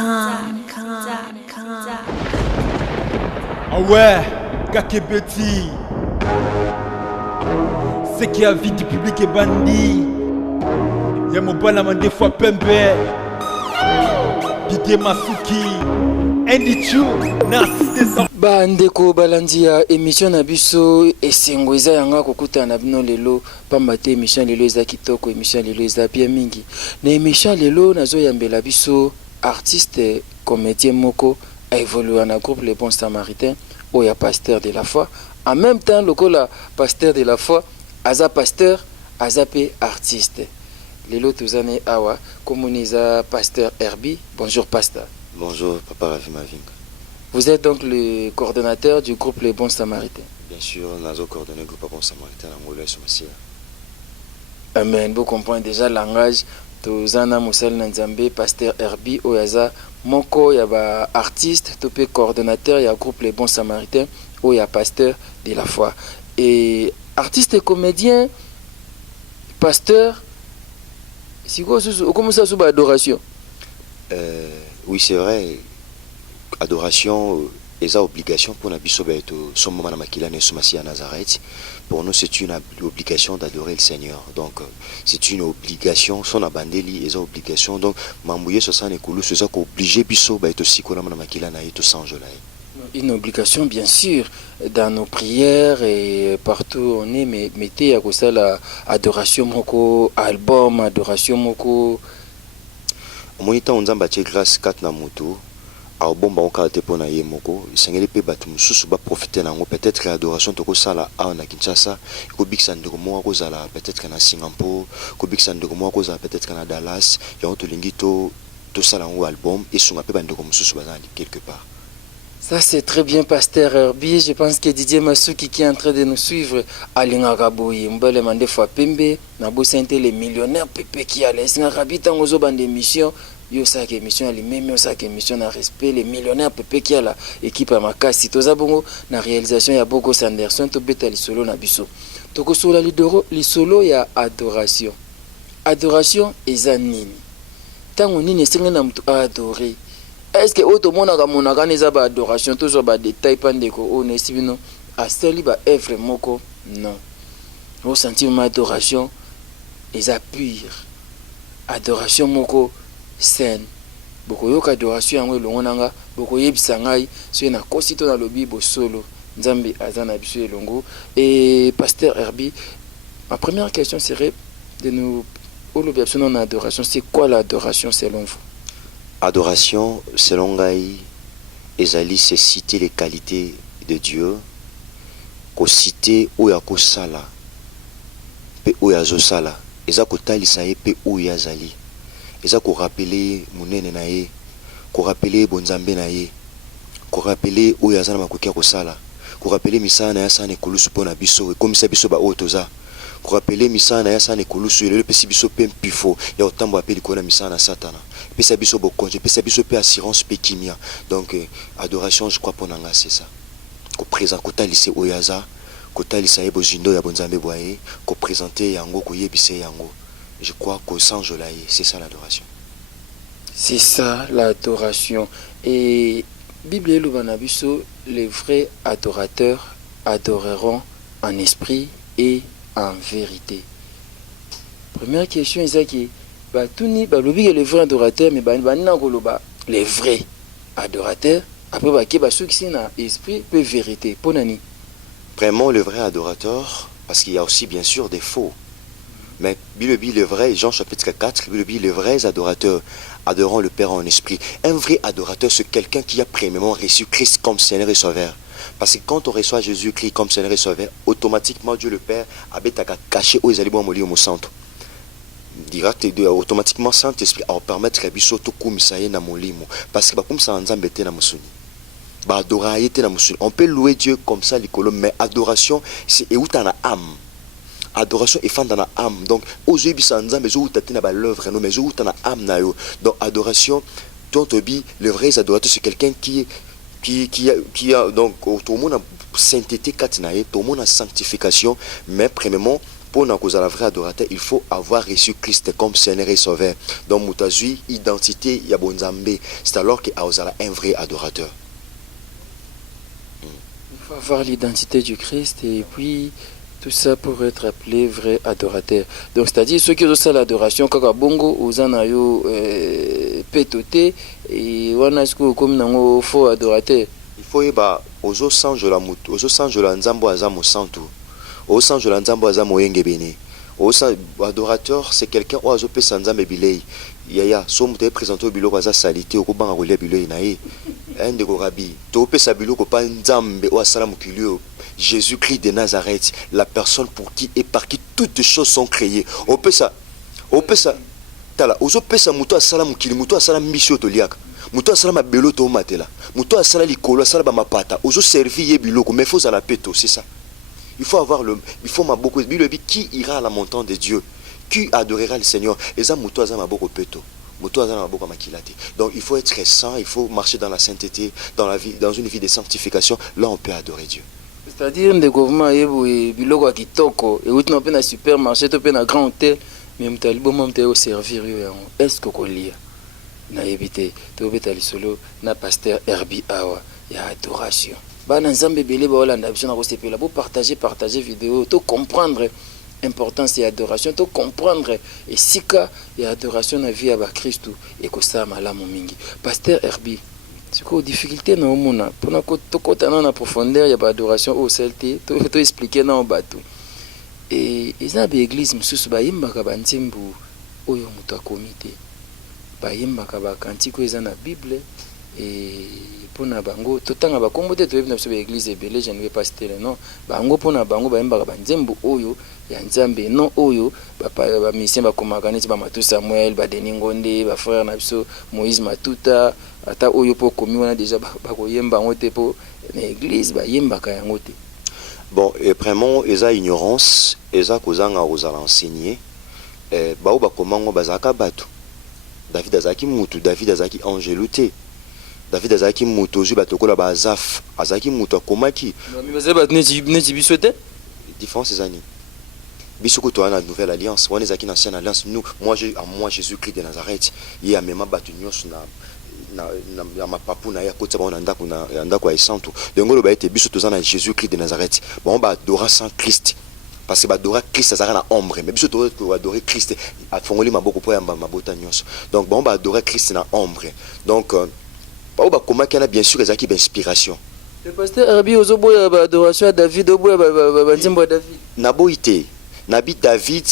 Ah ouais, Kakebeti. C'est qui a vie du public et bandit. Y'a mon balama des fois pembe. Didier Masuki. Andy Chu, Narcisse des bandeko balandi ya émission na biso esengo eza yanga kokuta na bino lelo pamba te émission lelo eza kitoko émission lelo eza bien mingi na émission lelo nazoyambela biso artiste comédien moko a évolué na groupe Les Bons Samaritains oya pasteur de la foi en même temps lokola pasteur de la foi aza pasteur aza pe artiste lelo tozane awa komoniza pasteur Herbie. Bonjour pasteur. Bonjour, Papa Ravi Mavinga. Vous êtes donc le coordonnateur du groupe Les Bons Samaritains. Bien sûr, nous avons coordonné le groupe Les Bons Samaritains dans Moulay Soumassia. Amen. Vous comprenez déjà le langage. Tozana Moussel Nanzambe, pasteur Herbie, Oyaza, Moko, Yaba artiste, topé coordonnateur, Y'a groupe Les Bons Samaritains, Oya pasteur de la foi. Et artiste et comédien, pasteur, c'est quoi comment ça sous adoration? Oui, c'est vrai. Adoration est une obligation pour nous. Pour nous, c'est une obligation d'adorer le Seigneur. Donc, c'est une obligation. Son abandeli est une obligation. Donc, Mambouye se sent écoulé. C'est ça qu'obligé biso ba aussi qu'on a makila na to sanjola. Une obligation, bien sûr, dans nos prières et partout on est. Mais mettez à cause la adoration moko album, adoration moko. Monita on zamba che grâce kat na mutu. A bomba on kalate pona ye moko. Sengeli pe batu mususu ba profiter nango peut-être adoration toko sala a na Kinshasa. Ko biksa ndeko mo ko zala peut-être na Singapour. Ko biksa ndeko mo ko zala peut-être na Dallas. Ya to lingi to sala un album et sunga pe bandeko mususu bazali quelque part. Ça c'est très bien pasteur Herbie. Je pense que Didier Masuki qui est en train de nous suivre à Lingakaboui. Mbele mande fois pembe. Nabo sente les millionnaires pépé qui a laissé un rabita ngozo bande émission. Yo ça que émission ali même yo ça que émission na respect les millionnaires pépé qui a la équipe à makasi. Toza bongo na réalisation ya Boko Sanderson to beta li solo na biso. Toko sola li solo ya adoration. Adoration eza nini? Tango nini esenga na mutu adorer. Est-ce que auto monaka monaka neza ba adoration toujours ba détail pandeko o nesibino a seli ba œuvre moko non. Au sentiment adoration eza pure. Adoration moko saine. Boko yoka adoration yango elongo nanga boko yebisa ngai so na kosito na lobi bo solo Nzambe azana biso elongo. Et pasteur Herbie, ma première question serait de nous olobiapso na adoration, c'est quoi l'adoration selon vous? Adoration, selon Gaï, Ezali, c'est citer les qualités de Dieu, ko citer Oyako Sala, pe Oyazo Sala, Ezako Talisaye, pe Oyazali, Ezako rappeler Mounene Naye, ko rappeler Bonzambe Naye, ko rappeler Oyazana Makokia Kosala, ko rappeler Misana Yasane Kolusu Pona Biso, et comme ça Biso Ba Otoza. Pour rappeler misana ya sana ekolusu le pesi biso pe mpifo ya otambo apeli kona misana satana pesa biso bokonje pesa biso pe assurance pe kimia. Donc adoration je crois pour nanga c'est ça ko présent ko talise oyaza ko talisa ebo jindo ya bonzambe boye ko présenter yango ko yebise yango. Je crois que sans jolaye c'est ça l'adoration. C'est ça l'adoration. Et Bible elobana biso les vrais adorateurs adoreront en esprit et en vérité. Première question est que Batuni balobi les vrais adorateurs mais banina koloba les vrais adorateurs après ba ke ba ceux qui sont na esprit peu vérité ponani. Vraiment le vrai adorateur parce qu'il y a aussi bien sûr des faux. Mais Bible le vrai Jean chapitre 4 Bible les vrais adorateurs adorant le Père en esprit. Un vrai adorateur c'est quelqu'un qui a premièrement reçu Christ comme Seigneur et Sauveur. Parce que quand on reçoit Jésus-Christ comme Seigneur et Sauveur, automatiquement Dieu le Père a caché aux alibons molio au centre. Dira automatiquement Saint-Esprit a permettre que biso to kumisaye na molimo parce que ba comme ça nzambe te na musuni. Ba adorer te na musuni. On peut louer Dieu comme ça likolo mais adoration c'est euta na âme. Adoration est fan dans la âme. Donc ozo bisa nzambe zo uta te na ba l'œuvre no mais zo uta na âme na yo. Donc adoration tontobi le vrai adorateur c'est quelqu'un qui a donc tout le monde a sainteté katinaye tout le monde a sanctification mais premièrement Pour nous causer la vraie adorateur, il faut avoir reçu Christ comme Seigneur et Sauveur. Donc mutazui identité ya bonzambe, c'est alors qu'il a un vrai adorateur. Il faut avoir l'identité du Christ et puis tout ça pour être appelé vrai adorateur. Donc c'est-à-dire ceux qui ont ça l'adoration, kaka bongo ozanayo petoté et wanasko comme nango faux adorateur. Il faut y ba ozo sanjo la mutu, ozo sanjo la nzambo azamo santu, ozo sanjo la nzambo azamo yenge bene. Ozo adorateur c'est quelqu'un ozo pe sanzambe bilei. Yaya so mutu présenté au biloko za salité okobanga kolia bilei na ye. Ende ko rabi, to pe sa biloko pa nzambe o asala mukilio. Jésus-Christ de Nazareth, la personne pour qui et par qui toutes choses sont créées. On peut ça. Tala, ozo pesa muto asala mukili, muto asala misio to liaka. Muto asala mabelo to matela. Muto asala likolo, asala ba mapata. Ozo servi ye biloko, mais faut à la peto, c'est ça. Il faut avoir il faut maboko bilobi qui ira à la montagne de Dieu, qui adorera le Seigneur. Et ça muto asala maboko peto. Muto asala maboko makilate. Donc il faut être saint, il faut marcher dans la sainteté, dans une vie de sanctification, là on peut adorer Dieu. C'est-à-dire des gouvernements et biloko kitoko et outre na supermarché to pe na grand hôtel mais mutalibo mte au servir yo est-ce que kolia na éviter to beta lisolo na pasteur Herbie Awa ya adoration bana nzambe belé ba olanda biso na ko sepela pour partager vidéo to comprendre importance et adoration to comprendre et sika et adoration na vie ya ba Christ et ko sa malamu mingi pasteur Herbie. C'est quoi la difficulté dans le monde? Pour nous, en profondeur, il y a pas d'adoration au CLT, tout expliquer dans le bateau. Et ils ont des églises, ils ont des banzembu, ils ont des comités, ils ont des cantiques, ils ont la Bible. Et pour nous, tout le temps, comme vous êtes dans l'église, je ne vais pas citer le nom, pour nous, ils ont des banzembu, il y a un Nzambe non oyo ba mission ba komakani ba Matu Samuel ba Denis Ngonde ba frère Nabiso Moïse Matuta ata oyo po komi wana déjà ba koyemba ngote po na église ba yemba ka yangote. Bon, et vraiment eza ignorance eza kozanga ozala enseigner ba o ba komango bazaka batu. David azaki mutu, David azaki angeluté. David azaki mutu ozu batokola ba Azaf azaki mutu akomaki. Mais bazaba neti bisote différence ezani. Bisoko to na nouvelle alliance, on est dans ancienne alliance. Nous, moi Jésus-Christ de Nazareth, il y a même batu nyos na ma papu na ya kotsa ba onanda kuna anda kwa santo. Dengolo ba ete biso to na Jésus-Christ de Nazareth. Bon ba adorer sans Christ. Parce que ba adorer Christ ça na ombre, mais biso to adorer Christ a fongoli maboko po ya mabota nyos. Donc bon ba adorer Christ na ombre. Donc ba komaki na bien sûr ezaki ba inspiration. Le pasteur Herbie ozoboya ba adoration à David oboya ba nzimbo David. Naboité Nabi David,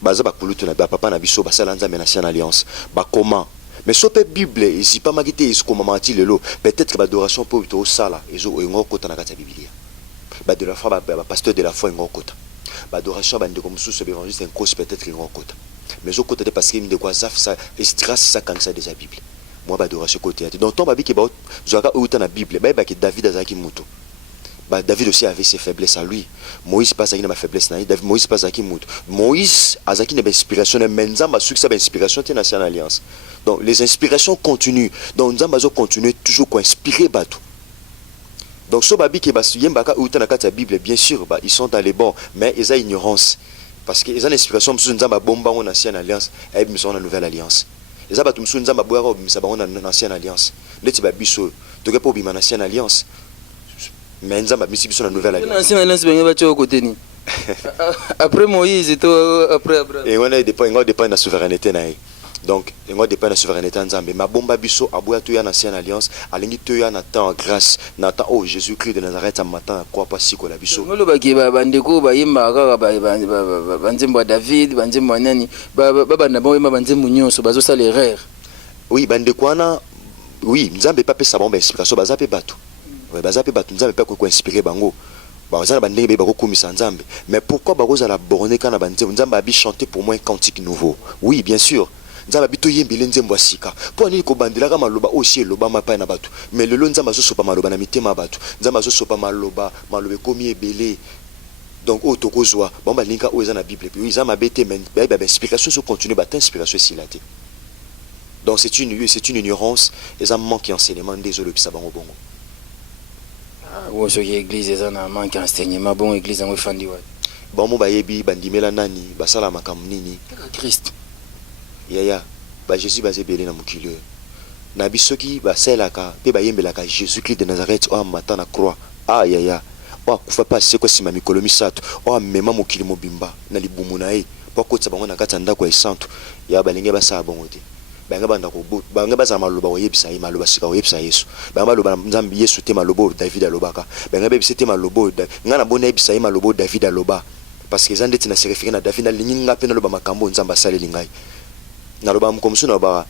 baza ba kulutu na papa na biso basala nzambe na ancienne alliance. Ba comment? Mais so pe Bible, isi pas magité isko mamati lelo, peut-être ba adoration po to sala, ezo ngo kota na kata Biblia. Ba de la foi ba pasteur de la foi ngo kota. Ba adoration ba ndeko mususu évangéliste en cause peut-être ngo kota. Mais zo kota de parce que de quoi ça grâce ça quand ça déjà Bible. Moi ba adoration côté. Donc ton babi ki ba zoaka uta na Bible, ba ki David azaki muto. Bah, David aussi avait ses faiblesses à lui. Moïse pas à ma faiblesse na David Moïse pas à qui mout. Moïse a qui une inspiration mais nzamba succès inspiration t'es nationale alliance. Donc les inspirations continuent. Donc nzamba zo continue toujours quoi inspirer batou. Donc so babi qui bas yembaka ou ta na Bible bien sûr bah ils sont dans les bons mais ils ont ignorance parce que ils ont l'inspiration sur nzamba bomba en ancienne alliance et ils sont en nouvelle alliance. Ils ont batou sur nzamba boira ou ça en ancienne alliance. Leti ba biso to pas bima ancienne alliance. Mais nous avons mis sur la nouvelle alliance. Après Moïse, après Abraham. Et on dépend de la souveraineté. Donc, on dépend de la souveraineté en Zambie. Ma bomba biso aboua tu ya ancienne alliance. Alingi tu ya natan grâce. Natan oh Jésus-Christ de Nazareth en matin quoi pas si quoi la biso. Ngolo baki bandeko ba yimba kaka banzembo David, banzembo nani. Ba na bo yimba banzembo nyonso bazo sala erreur. Oui, bandeko ana oui, Nzambe pas pe sa bomba inspiration baza pe bato. Baza pe bato Nzambe pas ko inspirer bango. Bazana bandenge ba ko komisa Nzambe. Mais pourquoi baroza la borné kana banzembo Nzambe a bi chanter pour moi un cantique nouveau. Oui, bien sûr. Nzambe bito yembele nzembo asika po ani ko bandela ka maloba aussi loba mapa na bato mais lelo Nzambe zo sopa maloba na mitema bato Nzambe zo sopa maloba komi ebele donc o tokozwa bomba linka o eza na Bible puis ils ama bete mais ba inspiration so continue ba inspiration silate donc c'est une ignorance et un manque d'enseignement désolé puis ça bango bongo ah wo so église eza na manque d'enseignement bon église en fandi wa Bango bayebi bandimela nani basala makambo nini Christ. yaya ba Jésus basé belé na mokili na bisoki baselaka pe bayembelaka Jésus Christ de Nazareth o amata na croix yaya o kufa pa seko sima mikolo misato o amema mokili mobimba na libumu na ye po kotsa bango na kati ndako ya santo ya balinge basala bongo te banga banda ko banga baza maloba oyebisa ye maloba sika oyebisa Yesu banga loba nzambi Yesu te malobo David alobaka banga bebisa te malobo ngana bona yebisa ye malobo David aloba parce que zandeti na se référer na David na linga pe na loba makambo nzamba saleli ngai na loba mkomso na ba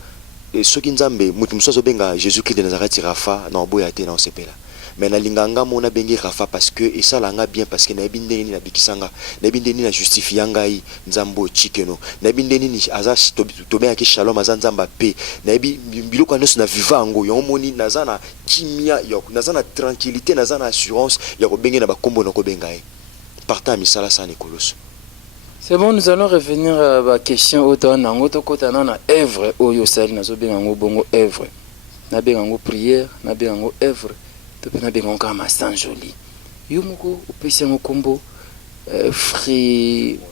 soki nzambe mutu musozo benga Jésus Christ de Nazareth Rafa na oboya te na osepela mais na linganga mona bengi Rafa parce que et ça langa bien parce que na bindeni na bikisanga na bindeni na justifia ngai nzambo chikeno na bindeni ni aza to benga ki shalom azanzamba pe na biloko nyonso na vivango yo moni nazana kimia yo nazana tranquillité nazana assurance ya ko benga na bakombo na ko benga e partant misala sana ekoloso. C'est bon, nous allons revenir à la question autant nangoto kota na œuvre oyo sali nazo bengango bongo œuvre. Na bengango prière, na bengango œuvre, to na bengango kama sanjoli. Yo moko opesi ngo kombo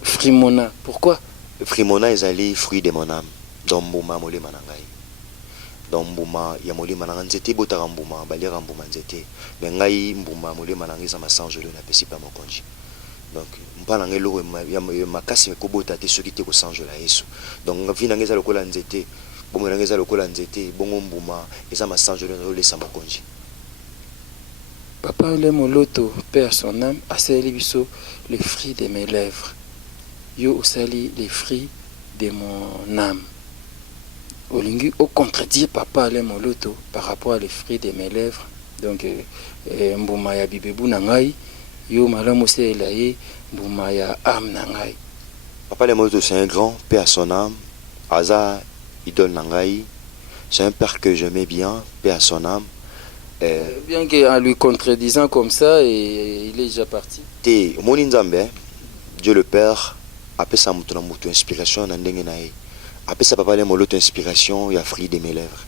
Frimona. Pourquoi? Frimona ezali fruit de mon âme. Dombuma molema na ngai. Dombuma ya molema na nzete botaka mbuma balera mbuma nzete. Mais ngai mbuma molema na ngai za masanjoli na pesi pa mokonji. Donc mpana ngai loko ya makasi kobota te soki te ko sanjola Yesu. Donc vina ngai za lokola nzete, bongo ngai za lokola nzete, bongo mbuma eza masanjola na lesa mokonji. Papa le moloto père son âme asali biso les fruits de mes lèvres. Yo osali les fruits de mon âme. Olingi au contredire papa le moloto par rapport à les fruits de mes lèvres. Donc mbuma ya bibebu na ngai yo malamu se elaye mbuma ya âme na ngai. Papa le moloto c'est un grand père à son âme, aza idole na ngai. C'est un père que j'aimais bien, père à son âme. Bien qu'en lui contredisant comme ça, et il est déjà parti. Te moni nzambe, Dieu le Père apesa mutu na mutu inspiration na ndenge na ye. Apesa papa le moloto inspiration ya fruit de mes lèvres.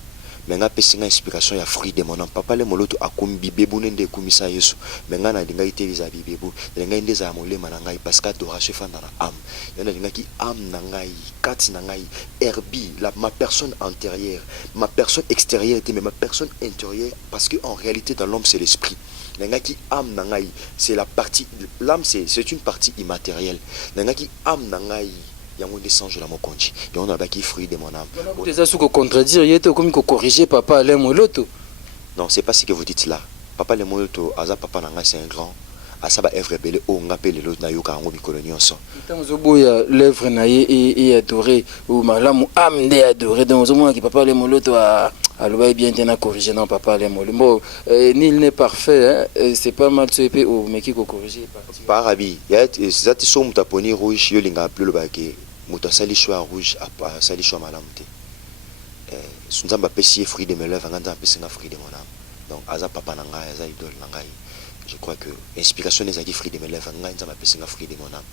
Menga pesinga inspiration ya fruit de mon âme. Papa le moloto akomi bibebu nende kumisa Yesu. Menga na dinga ite za bibebu. Dinga ndeza ya molema na ngai parce que adoration fanda na âme. Yana dinga ki âme na ngai, kati na ngai, herbi, ma personne antérieure, ma personne extérieure, mais ma personne intérieure parce que en réalité dans l'homme c'est l'esprit. Dinga ki âme na ngai, c'est la partie l'âme c'est une partie immatérielle. Dinga ki âme na ngai yango descend la mokonji yango na baki fruit de mon âme. Déjà sous contredire yete comme ko corriger papa Alain Moloto. Non, c'est pas ce que vous dites là. Papa le moloto aza papa nanga c'est un grand asaba œuvre belé o ngapele l'autre na yoka ngo mikolo nyonso. Tant zoboya l'œuvre na ye et adoré ou malamu âme de adoré donc zomo ki papa le Moloto a loba bien tena corriger non papa le Moloto. Nul n'est parfait hein? C'est pas mal ce épée ou mais qui ko corriger par abi ya zati so mutaponi rouge yo linga plus le baki muta sali choix rouge a sali choix malamu te. Sunzamba pesi fruit de mes lèvres nganda pesi nga fruit de mon âme. Donc aza papa nanga aza idole nanga. Je crois que l'inspiration des fruits de mes lèvres nganda pesi nga fruit de mon âme.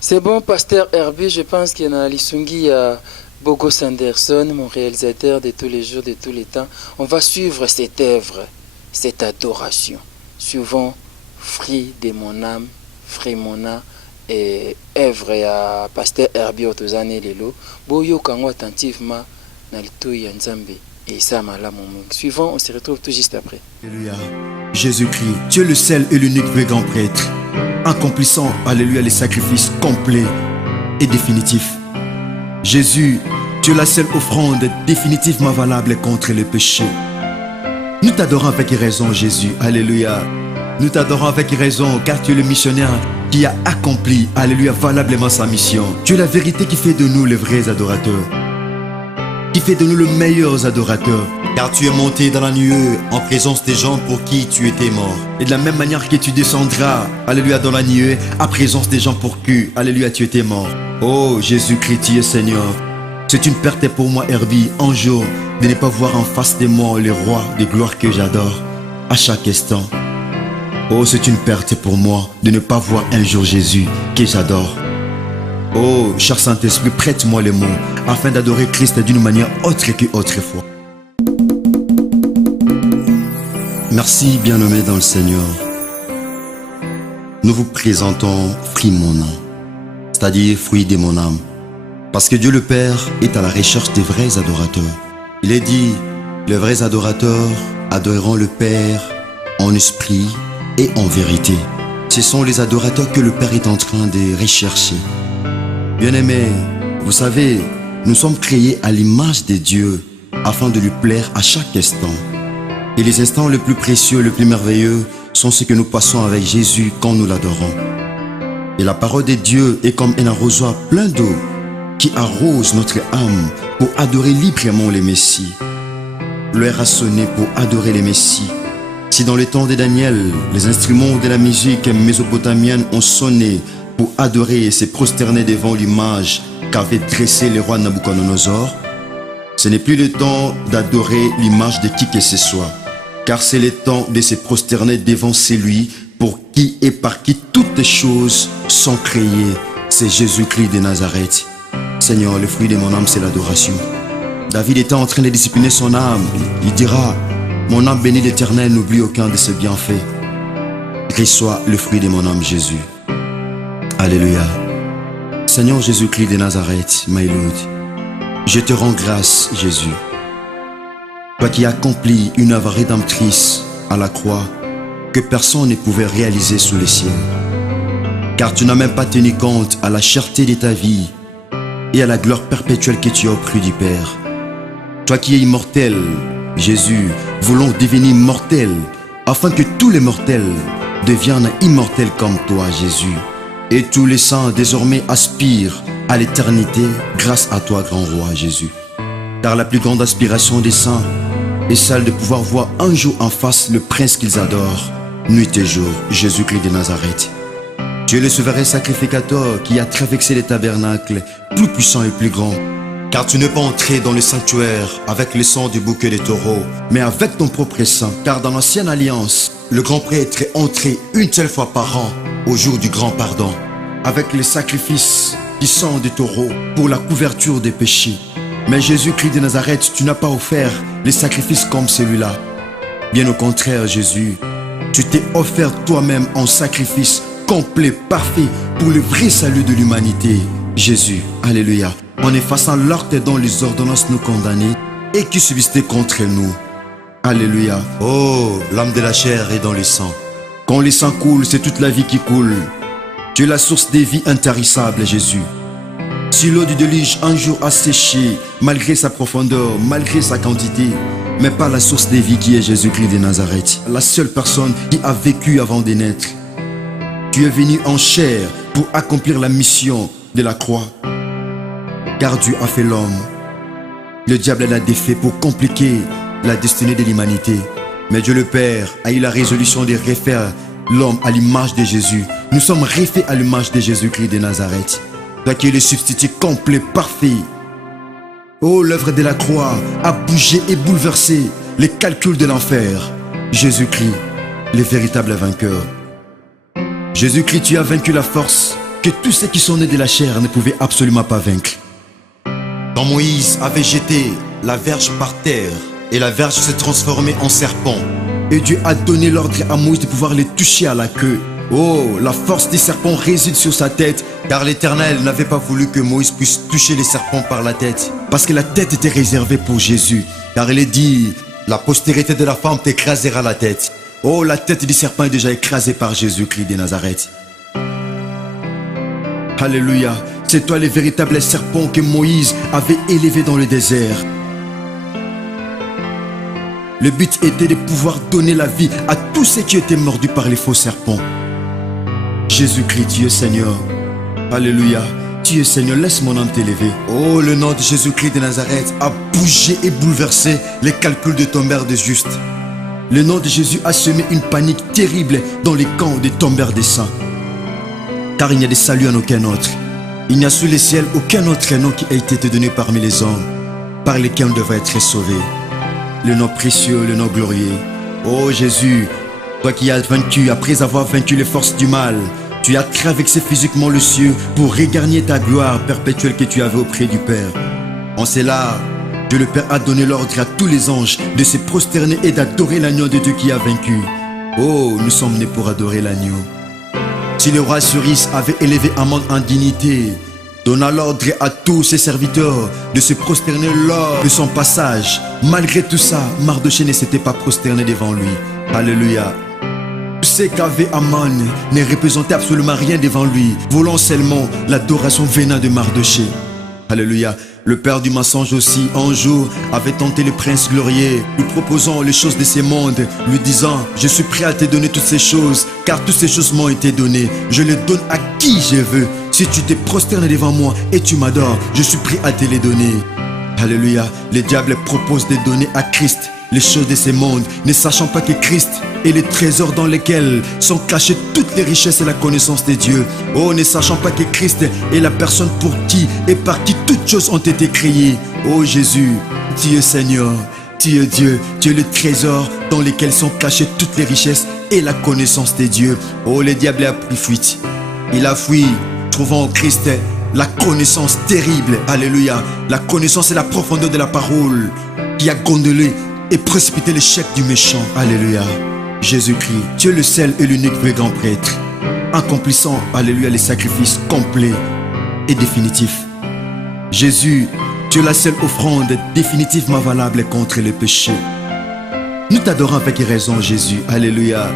C'est bon pasteur Herbie, je pense qu'il y a Lisungi à Bogo Sanderson, mon réalisateur de tous les jours, de tous les temps. On va suivre cette œuvre, cette adoration. Suivons fruit de mon âme, Frimona et œuvre à pasteur Herbie Otozane Lelo. Boyo kango attentivement na litoi ya Nzambe et ça malamu. Suivant, on se retrouve tout juste après. Alléluia. Jésus-Christ, tu es le seul et l'unique vrai grand prêtre, accomplissant, alléluia, les sacrifices complets et définitifs. Jésus, tu es la seule offrande définitivement valable contre le péché. Nous t'adorons avec raison, Jésus. Alléluia. Nous t'adorons avec raison, car tu es le missionnaire qui a accompli, alléluia, valablement sa mission. Tu es la vérité qui fait de nous les vrais adorateurs, qui fait de nous les meilleurs adorateurs. Car tu es monté dans la nuée en présence des gens pour qui tu étais mort. Et de la même manière que tu descendras, alléluia, dans la nuée, en présence des gens pour qui, alléluia, tu étais mort. Oh Jésus-Christ, tu es Seigneur. C'est une perte pour moi, Herbie, un jour, de ne pas voir en face de moi le roi de gloire que j'adore, à chaque instant. Oh, c'est une perte pour moi de ne pas voir un jour Jésus que j'adore. Oh, cher Saint-Esprit, prête-moi les mots afin d'adorer Christ d'une manière autre que autrefois. Merci, bien-aimé dans le Seigneur. nous vous présentons fruit mon âme, c'est-à-dire fruit de mon âme. Parce que Dieu le Père est à la recherche des vrais adorateurs. Il est dit, les vrais adorateurs adoreront le Père en esprit et en vérité. Ce sont les adorateurs que le Père est en train de rechercher. Bien-aimés, vous savez, nous sommes créés à l'image de Dieu afin de lui plaire à chaque instant. Et les instants les plus précieux, les plus merveilleux sont ceux que nous passons avec Jésus quand nous l'adorons. Et la parole de Dieu est comme un arrosoir plein d'eau qui arrose notre âme pour adorer librement le Messie. L'heure a sonné pour adorer le Messie. Si dans le temps de Daniel, les instruments de la musique mésopotamienne ont sonné pour adorer et se prosterner devant l'image qu'avait dressée le roi Nabucodonosor, ce n'est plus le temps d'adorer l'image de qui que ce soit, car c'est le temps de se prosterner devant celui pour qui et par qui toutes les choses sont créées. C'est Jésus-Christ de Nazareth. Seigneur, le fruit de mon âme, c'est l'adoration. David était en train de discipliner son âme. Il dira, mon âme bénit l'Éternel, n'oublie aucun de ses bienfaits. Reçois le fruit de mon âme, Jésus. Alléluia. Seigneur Jésus-Christ de Nazareth, my Lord, je te rends grâce, Jésus. Toi qui accomplis une œuvre rédemptrice à la croix que personne ne pouvait réaliser sous les cieux. Car tu n'as même pas tenu compte à la cherté de ta vie et à la gloire perpétuelle que tu as auprès du Père. Toi qui es immortel, Jésus, voulons devenir mortels afin que tous les mortels deviennent immortels comme toi, Jésus. Et tous les saints désormais aspirent à l'éternité grâce à toi, grand roi Jésus. Car la plus grande aspiration des saints est celle de pouvoir voir un jour en face le prince qu'ils adorent, nuit et jour, Jésus-Christ de Nazareth. Tu es le souverain sacrificateur qui a traversé les tabernacles, plus puissant et plus grand. Car tu n'es pas entré dans le sanctuaire avec le sang du bouquet des taureaux, mais avec ton propre sang. Car dans l'ancienne alliance, le grand prêtre est entré une seule fois par an, au jour du grand pardon, avec les sacrifices du sang des taureaux pour la couverture des péchés. Mais Jésus-Christ de Nazareth, tu n'as pas offert les sacrifices comme celui-là. Bien au contraire, Jésus, tu t'es offert toi-même en sacrifice complet, parfait, pour le vrai salut de l'humanité. Jésus, alléluia, en effaçant l'acte dont les ordonnances nous condamnaient et qui subsistaient contre nous. Alléluia. Oh, l'âme de la chair est dans le sang. Quand le sang coule, c'est toute la vie qui coule. Tu es la source des vies intarissables, Jésus. Si l'eau du déluge un jour a séché, malgré sa profondeur, malgré sa quantité, mais pas la source des vies qui est Jésus-Christ de Nazareth, la seule personne qui a vécu avant de naître. Tu es venu en chair pour accomplir la mission de la croix. Car Dieu a fait l'homme. Le diable l'a défait pour compliquer la destinée de l'humanité. Mais Dieu le Père a eu la résolution de refaire l'homme à l'image de Jésus. Nous sommes refaits à l'image de Jésus-Christ de Nazareth. Toi qui es le substitut complet, parfait. Oh, l'œuvre de la croix a bougé et bouleversé les calculs de l'enfer. Jésus-Christ, le véritable vainqueur. Jésus-Christ, tu as vaincu la force que tous ceux qui sont nés de la chair ne pouvaient absolument pas vaincre. Quand Moïse avait jeté la verge par terre et la verge s'est transformée en serpent, et Dieu a donné l'ordre à Moïse de pouvoir les toucher à la queue. Oh, la force des serpents réside sur sa tête, car l'Éternel n'avait pas voulu que Moïse puisse toucher les serpents par la tête, parce que la tête était réservée pour Jésus, car il est dit, la postérité de la femme t'écrasera la tête. Oh, la tête du serpent est déjà écrasée par Jésus-Christ de Nazareth. Alléluia, c'est toi le véritable serpent que Moïse avait élevé dans le désert. Le but était de pouvoir donner la vie à tous ceux qui étaient mordus par les faux serpents. Jésus-Christ, tu es Seigneur. Alléluia, tu es Seigneur, laisse mon âme t'élever. Oh, le nom de Jésus-Christ de Nazareth a bougé et bouleversé les calculs de tombeurs des justes. Le nom de Jésus a semé une panique terrible dans les camps des tombeurs des saints. Car il n'y a de salut en aucun autre. Il n'y a sous les ciels aucun autre nom qui a été donné parmi les hommes, par lesquels on devrait être sauvé. Le nom précieux, le nom glorieux. Oh Jésus, toi qui as vaincu après avoir vaincu les forces du mal, tu as traversé physiquement le ciel pour regagner ta gloire perpétuelle que tu avais auprès du Père. En cela, Dieu le Père a donné l'ordre à tous les anges de se prosterner et d'adorer l'agneau de Dieu qui a vaincu. Oh, nous sommes nés pour adorer l'agneau. Si le roi Cyrus avait élevé Aman en dignité, donna l'ordre à tous ses serviteurs de se prosterner lors de son passage. Malgré tout ça, Mardochée ne s'était pas prosterné devant lui. Alléluia. Tout ce qu'avait Aman ne représentait absolument rien devant lui, voulant seulement l'adoration venant de Mardochée. Alléluia. Le père du mensonge aussi, un jour, avait tenté le prince glorieux, lui proposant les choses de ce monde, lui disant: je suis prêt à te donner toutes ces choses, car toutes ces choses m'ont été données. Je les donne à qui je veux. Si tu te prosternes devant moi et tu m'adores, je suis prêt à te les donner. Alléluia. Le diable propose de donner à Christ les choses de ce monde, ne sachant pas que Christ est le trésor dans lequel sont cachées toutes les richesses et la connaissance de Dieu. Oh, ne sachant pas que Christ est la personne pour qui et par qui toutes choses ont été créées. Oh Jésus, tu es Seigneur, tu es Dieu, tu es le trésor dans lequel sont cachées toutes les richesses et la connaissance de Dieu. Oh, le diable a pris fuite. Il a fui, trouvant en Christ la connaissance terrible. Alléluia. La connaissance et la profondeur de la parole qui a gondolé et précipiter l'échec du méchant. Alléluia. Jésus-Christ, tu es le seul et l'unique vrai grand prêtre, accomplissant, alléluia, les sacrifices complets et définitifs. Jésus, tu es la seule offrande définitivement valable contre le péché. Nous t'adorons avec raison, Jésus. Alléluia.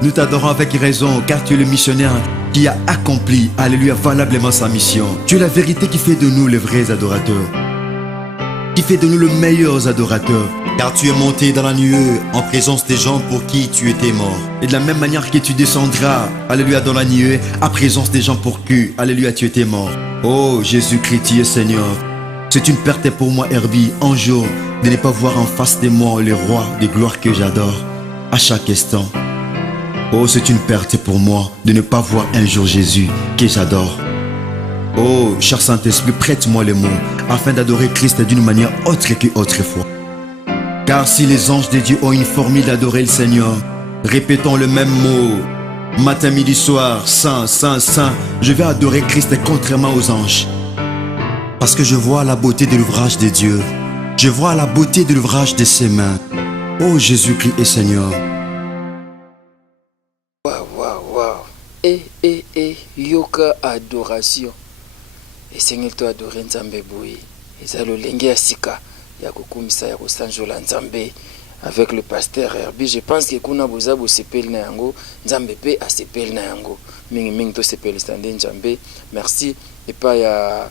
Nous t'adorons avec raison, car tu es le missionnaire qui a accompli, alléluia, valablement sa mission. Tu es la vérité qui fait de nous les vrais adorateurs, qui fait de nous les meilleurs adorateurs. Car tu es monté dans la nuée en présence des gens pour qui tu étais mort. Et de la même manière que tu descendras, alléluia, dans la nuée en présence des gens pour qui, alléluia, tu étais mort. Oh Jésus-Christ, tu es Seigneur. C'est une perte pour moi, Herbie, un jour, de ne pas voir en face de moi le roi de gloire que j'adore à chaque instant. Oh, c'est une perte pour moi de ne pas voir un jour Jésus que j'adore. Oh, cher Saint-Esprit, prête-moi les mots afin d'adorer Christ d'une manière autre qu'autrefois. Car si les anges de Dieu ont une formule d'adorer le Seigneur, répétons le même mot. Matin, midi, soir, Saint, Saint, Saint, je vais adorer Christ contrairement aux anges. Parce que je vois la beauté de l'ouvrage de Dieu. Je vois la beauté de l'ouvrage de ses mains. Oh Jésus-Christ est Seigneur. Waouh, waouh, waouh. Yoka adoration. Et Seigneur, toi adorer Nzambe Boui. Et ça le lengue à Sika. Ya kokumisa ya kosanjola Nzambe avec le pasteur Herbie. Je pense que kuna boza bo sepeli na yango Nzambe pe a sepeli na yango mingi to sepeli stande Nzambe. Merci et pas ya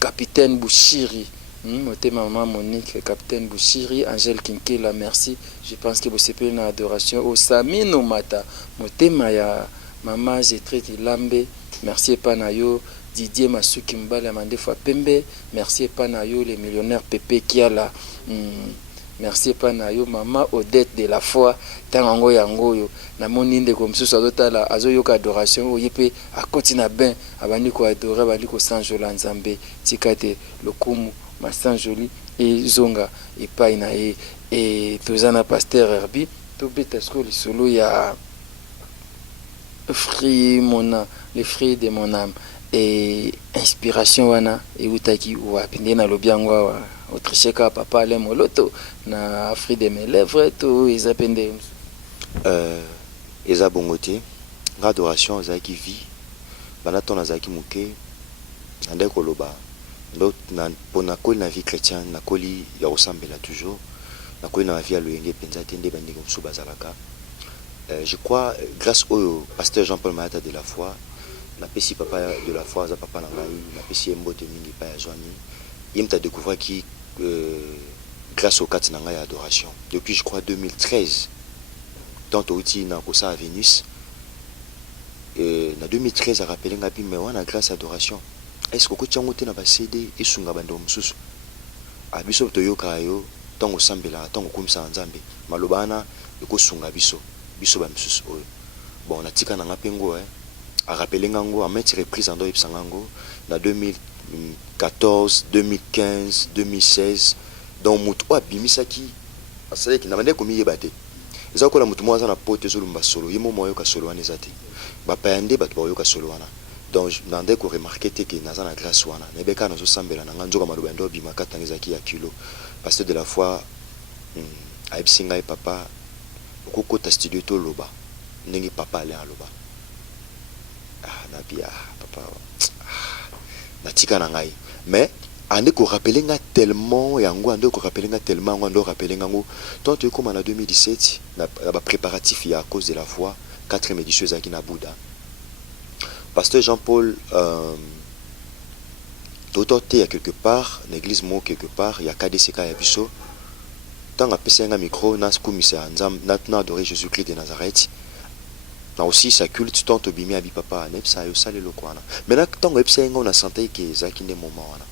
capitaine Bouchiri motema maman Monique, capitaine Bouchiri, Angèle Kinkela, merci. Je pense que vous sepeli na adoration au Samino Mata motema ya maman Zetreti Lambe, merci pas na yo Didier Masuki Mbala Mandefa Pembe, merci Panayo, les millionnaires Pépé Kiala, merci Panayo, maman Odette de la foi, Tango Yangoyo, Namoni de comme ça, la Azoyoka adoration, Oyepe, à Kotina Ben, Abaniko Adora, Abaniko Sanjola Nzambe, Tikate, Lokumu, Massan Joli, et Zonga, et Painae, et Tozana Pasteur Herbi, Tobetasko, le solo, il y a les fruits de mon âme. Et inspiration wana eutaki wapi nde nalobi yango awa otricheka papa ale moloto na Afrique de mes lèvres to eza pende eza bongo te adoration ezalaki vie bana to nazalaki moke nande koloba mpo nakoli na vie chrétienne nakoli ya kosambela toujours nakoli na vie ya loyenge mpenza te nde bandeko mosusu bazalaka. Je crois grâce au pasteur Jean-Paul Mayata de la foi la pesi papa de la foi za papa na ngai na pesi mbote mingi pa ya joani il m'a découvert qui grâce au quatre nanga adoration depuis je crois 2013 tant outi na kosa à Venus na 2013 a rappelé ngapi mais wana grâce adoration est-ce que ko tsango te na ba CD esunga bando mususu abiso to yoka yo tango sambela tango kumisa nzambe malobana ekosunga biso ba mususu oyo bon na tika na ngapengo a rappelé ngango a mettre reprise en doit sangango na 2014 2015 2016 dans mutu abimisaki asale ki na bande komi yebate eza ko la mutu mwaza na pote zulumba solo yimo moyo ka solo wana ezate ba payande ba to ka solo wana donc nande ko remarquer te que naza na grâce wana nebeka na zo sambela na nganzo ka maloba ndo bimaka tangezaki ya kilo pasteur de la foi a ebsinga e papa okoko ta studio to loba ndenge papa ale aloba Nabi, papa, natika na ngai. Mais, ande ko rappeler nga tellement, et ango ande ko rappeler nga tellement, ando rappeler nga ngo. Tant que comme en 2017, na préparatif à cause de la foi, 4e édition zaki na Bouddha. Pasteur Jean-Paul, d'autorité à quelque part, l'église mo quelque part, il y a KDCK ya biso. Tant à passer un micro, n'a commissaire Nzam, n'a adoré Jésus-Christ de Nazareth. Na aussi sa culte tant obimi abi papa, n'est ça yo sale lokwana. Mais là tant website on a santé que zaki ne moment wana.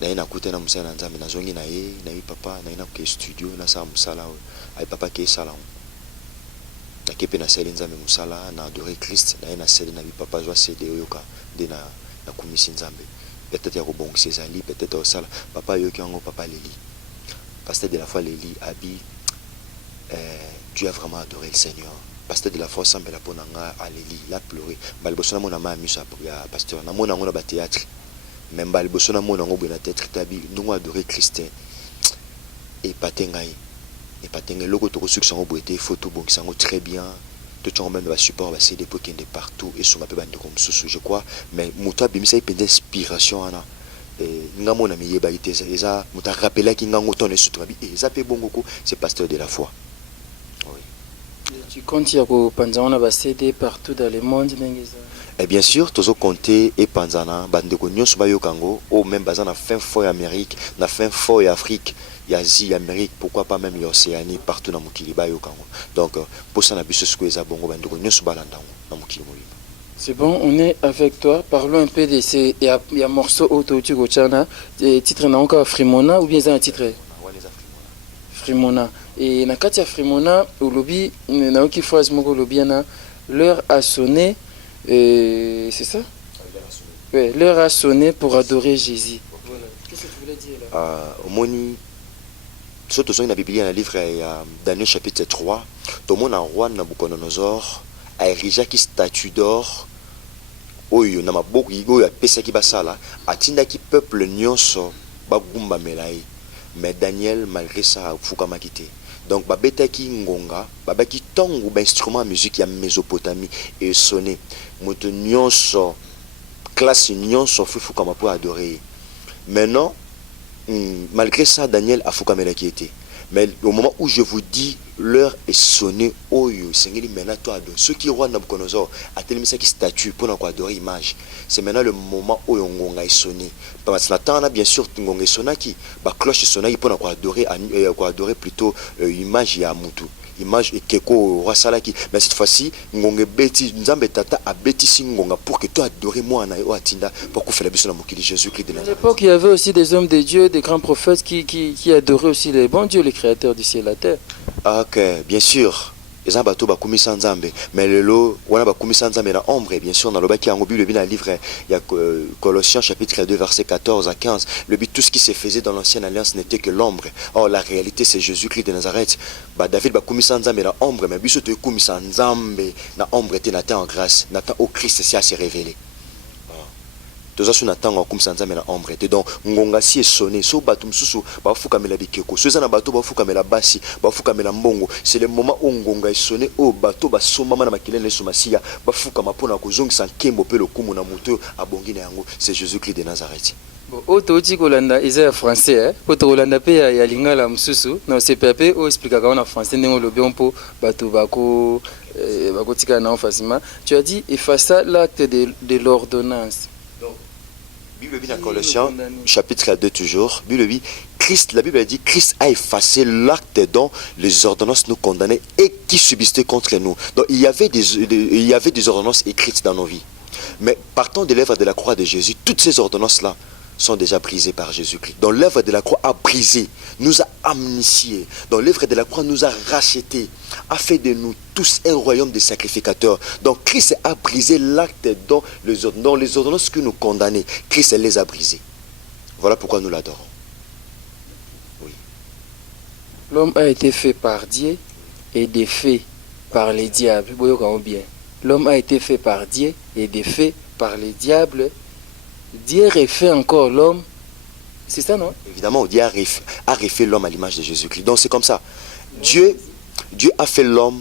Na ina kuta na musana Nzam na zongi na ye, na yi papa, na ina ke studio na sa musala ai papa ke sala. Na kepe na sele Nzam musala na adorer Christ, na ina sele na bi papa zo cede yoka de na kumisi Nzambe. Peut-être ya ko bon Césali, peut-être au sala papa yo ki ngo papa Leli. Pasteur de la foi Leli abi Dieu a vraiment adoré le Seigneur. Pasteur de la foi semble la ponanga à Leli, il a pleuré. Balbosona mon ama misa pour ya pasteur. Na mona ngona ba théâtre. Même balbosona mona ngo bena théâtre tabi nous adorer Christ. Et patengai. Et patengai logo to succès ngo boité photo bon qui sango très bien. Tout le monde même va support va CD pour qu'il y ait partout et sur ma bande comme sous je crois mais muta bimisa il peut d'inspiration ana. Nga mona mi yeba ite eza muta rappeler ki nga ngoto ne sutra bi eza pe bongoko c'est pasteur de la foi. Oui. Tu comptes ya ko panzana ba CD partout dans le monde nengeza. Et bien sûr tozo compter et panzana bande ko nyonso ba yokango ou même bazana fin fort Amérique na fin fort Afrique y Asie Amérique pourquoi pas même l'Océanie partout na mukili ba yokango. Donc pour ça na biso sko eza bongo bande ko nyonso balanda na mukili mo. C'est bon, on est avec toi. Parlons un peu de ces. Il y a un morceau auto tu gochana. Titre n'a encore Frimona ou bien c'est un titre Frimona. Et na katia Frimona au lobby, na oki phrase moko lobby na l'heure a sonné. C'est ça? Ouais, l'heure a sonné pour adorer Jésus. Voilà. Qu'est-ce que tu voulais dire là? Au moni surtout dans la Bible, dans le livre Daniel chapitre 3, tout le monde en roi Nabucodonosor a érigé qui statue d'or. Oyo na maboko yigo ya pesa ki basala atinda ki peuple nyonso bagumba melai mais Daniel malgré ça fuka makité donc babeta ki ngonga babaki tongo ba instrument musique ya Mésopotamie et sonné moto nyonso classe nyonso fuka ma pour adorer maintenant malgré ça Daniel a fuka melaki était mais au moment où je vous dis l'heure est sonnée oyo sengeli maintenant toi adore ceux qui roi Nabucodonosor a tellement ça qui statue pour nous adorer image c'est maintenant le moment où ngonga est sonné parce que maintenant bien sûr ngonga est sonné qui ba cloche sonné pour nous adorer plutôt image ya mutu image et keko roi salaki mais cette fois-ci ngonga beti nzambe tata a beti singonga pour que toi adorer moi na yo atinda pour que faire la biso na mokili Jésus-Christ de Nazareth. À l'époque il y avait aussi des hommes de Dieu, des grands prophètes qui adoraient aussi les bons dieux, les créateurs du ciel et la terre. Ok, bien sûr. Les bateaux bakumisa nzambe mais lelo wana bakumisa nzambe na ombre bien sûr dans le baki en Bible bien livre il y a Colossiens chapitre 2 verset 14 à 15 le but tout ce qui se faisait dans l'ancienne alliance n'était que l'ombre. Or la réalité c'est Jésus-Christ de Nazareth. David bakumisa nzambe na ombre mais biso to kumisa nzambe na ombre était na en grâce na au Christ c'est à se révéler. Toza suna tango kumisa nzambe na ombre te donc ngonga si sonné so bato msusu bafuka mela bikeko so za na bato bafuka mela basi bafuka mela mbongo c'est le moment où ngonga sonné o bato basoma na makilele somasia bafuka mapona kozongisa nkembo pe lokumu na moto abongi na yango c'est Jésus-Christ de Nazareth. Bon auto kolanda isa français auto kolanda pe ya lingala msusu na CPP o explique en français ndenge lobi mpo bato bako tika na facilement. Tu as dit effaça l'acte de l'ordonnance. Bible dit dans Colossiens chapitre 2 toujours, la Bible dit Christ a effacé l'acte dont les ordonnances nous condamnaient et qui subsistaient contre nous. Donc il y avait des ordonnances écrites dans nos vies. Mais partant de l'œuvre de la croix de Jésus, toutes ces ordonnances-là sont déjà brisées par Jésus-Christ. Donc l'œuvre de la croix a brisé, nous a amnistiés. Donc l'œuvre de la croix nous a rachetés, a fait de nous tous un royaume de sacrificateurs. Donc Christ a brisé l'acte dont les ordonnances que nous condamnaient. Christ les a brisées. Voilà pourquoi nous l'adorons. Oui. L'homme a été fait par Dieu et défait par les diables. L'homme a été fait par Dieu et défait par les diables. Dieu refait encore l'homme. C'est ça, non? Évidemment, Dieu a refait l'homme à l'image de Jésus-Christ. Donc c'est comme ça. Dieu a fait l'homme.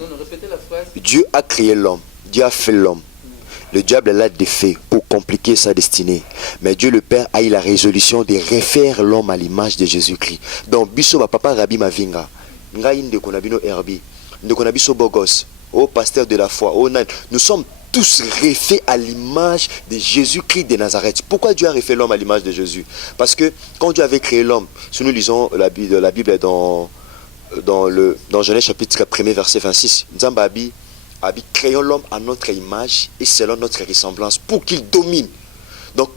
Dieu a créé l'homme. Dieu a fait l'homme. Le diable l'a défait pour compliquer sa destinée. Mais Dieu le Père a eu la résolution de refaire l'homme à l'image de Jésus-Christ. Donc, biso papa Rabbi Mavinga, ngai ndeko na bino Herbi, ndeko na biso Bogos, au pasteur de la foi, nous sommes tous refaits à l'image de Jésus-Christ de Nazareth. Pourquoi Dieu a refait l'homme à l'image de Jésus? Parce que quand Dieu avait créé l'homme, si nous lisons la Bible dans Genèse chapitre 1er verset 26, Nzambabi créons l'homme à notre image et selon notre ressemblance pour qu'il domine. Donc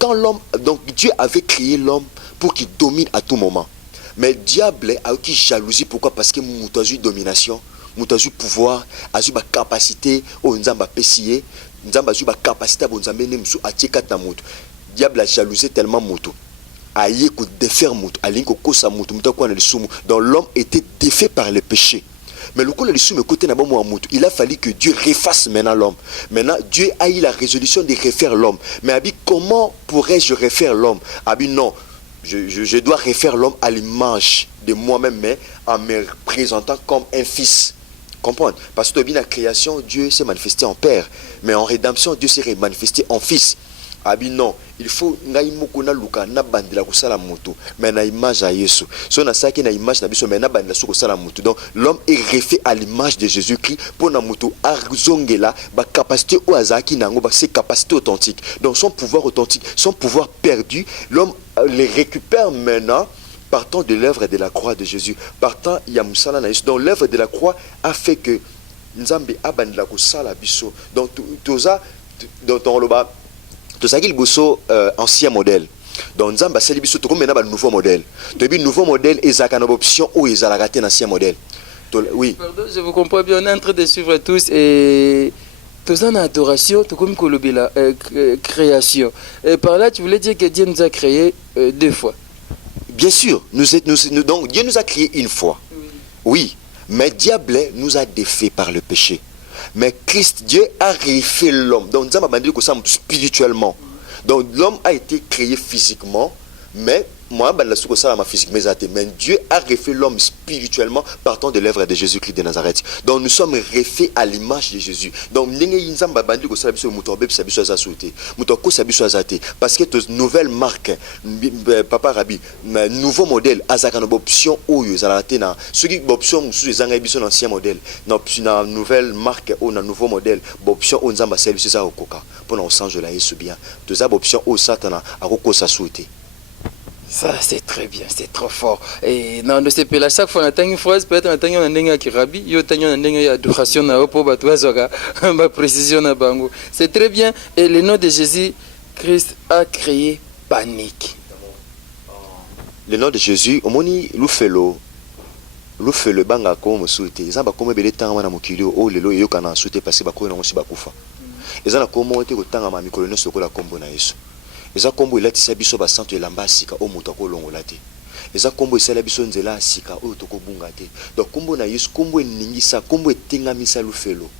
Dieu avait créé l'homme pour qu'il domine à tout moment. Mais le diable a eu jalousie. Pourquoi? Parce que nous avons eu domination, nous avons eu pouvoir, nous avons eu capacité, nous avons eu capacité à tchekat na mutu. Diable a jalousé tellement mutu. Aïe ko défaire mutu, aïe ko kosa mutu, mutu ko na lisumu. Donc l'homme était défait par le péché. Mais le coup le lisumu côté na bomo mutu, il a fallu que Dieu refasse maintenant l'homme. Maintenant Dieu a eu la résolution de refaire l'homme. Mais Abi, comment pourrais-je refaire l'homme? Abi non. Je dois refaire l'homme à l'image de moi-même, mais en me présentant comme un fils. Comprendre? Parce que dans la création, Dieu s'est manifesté en père, mais en rédemption, Dieu s'est manifesté en fils. Abi non, il faut naimokuna luka na bandila kusala moto, mais na image à Yesu. So na saki na image na biso mais na bandila so kusala moto. Donc l'homme est refait à l'image de Jésus-Christ pour na moto arzongela ba capacité o azaki nango ba ses capacités authentiques. Donc son pouvoir authentique, son pouvoir perdu, l'homme les récupère maintenant partant de l'œuvre de la croix de Jésus. Partant yamusala na Yesu. Donc l'œuvre de la croix a fait que Nzambe abandila kusala biso. Donc toza dans le bas tout ça qu'il bosso ancien modèle. Donc Nzamba seli biso to comme maintenant nouveau modèle. To bi nouveau modèle ezaka na option ou ezala raté ancien modèle. Oui. Pardon, je vous comprends bien, on est en train de suivre tous et tous en adoration, tout comme kolobela création. Et par là tu voulais dire que Dieu nous a créé deux fois. Bien sûr, donc Dieu nous a créé une fois. Oui, mais diable nous a défait par le péché. Mais Christ, Dieu a refait l'homme. Donc, nous avons dit que ça spirituellement. Donc, l'homme a été créé physiquement, mais moi, mais Dieu a refait l'homme spirituellement partant de l'œuvre de Jésus-Christ de Nazareth. Donc, nous sommes refaits à l'image de Jésus. Donc, parce que tes nouvelles marques, Papa Rabbi, nouveau modèle, option ou ceux qui option sous les ancien modèle, na nouvelle marque ou na nouveau modèle, option on zamba service ça au coca pour nous changer la Yesu bien. Deux options au satana à roko sa souhaité. Ça c'est très bien, c'est trop fort. Et dans ce pays, à chaque fois, on a une phrase, peut-être on a une qui rabi, on a une adoration na opo batwazoga, ma précision na bango. C'est très bien. Et le nom de Jésus Christ a créé panique. Le nom de Jésus, au moni l'oufelo banga comme souhaité. Ils ont pas comme belé temps na mokilio o lelo yo kana souhaité parce que ba ko na mosi bakufa. Ils ont comme monté ko tanga ma mikolo no sokola kombo na Yesu. Eza kombo elatisa biso ba santo elamba sika o muto ko longola te. Eza kombo esala biso nzela sika o to ko bunga te. Donc kombo na Yesu kombo eningisa kombo etengamisa lufelo.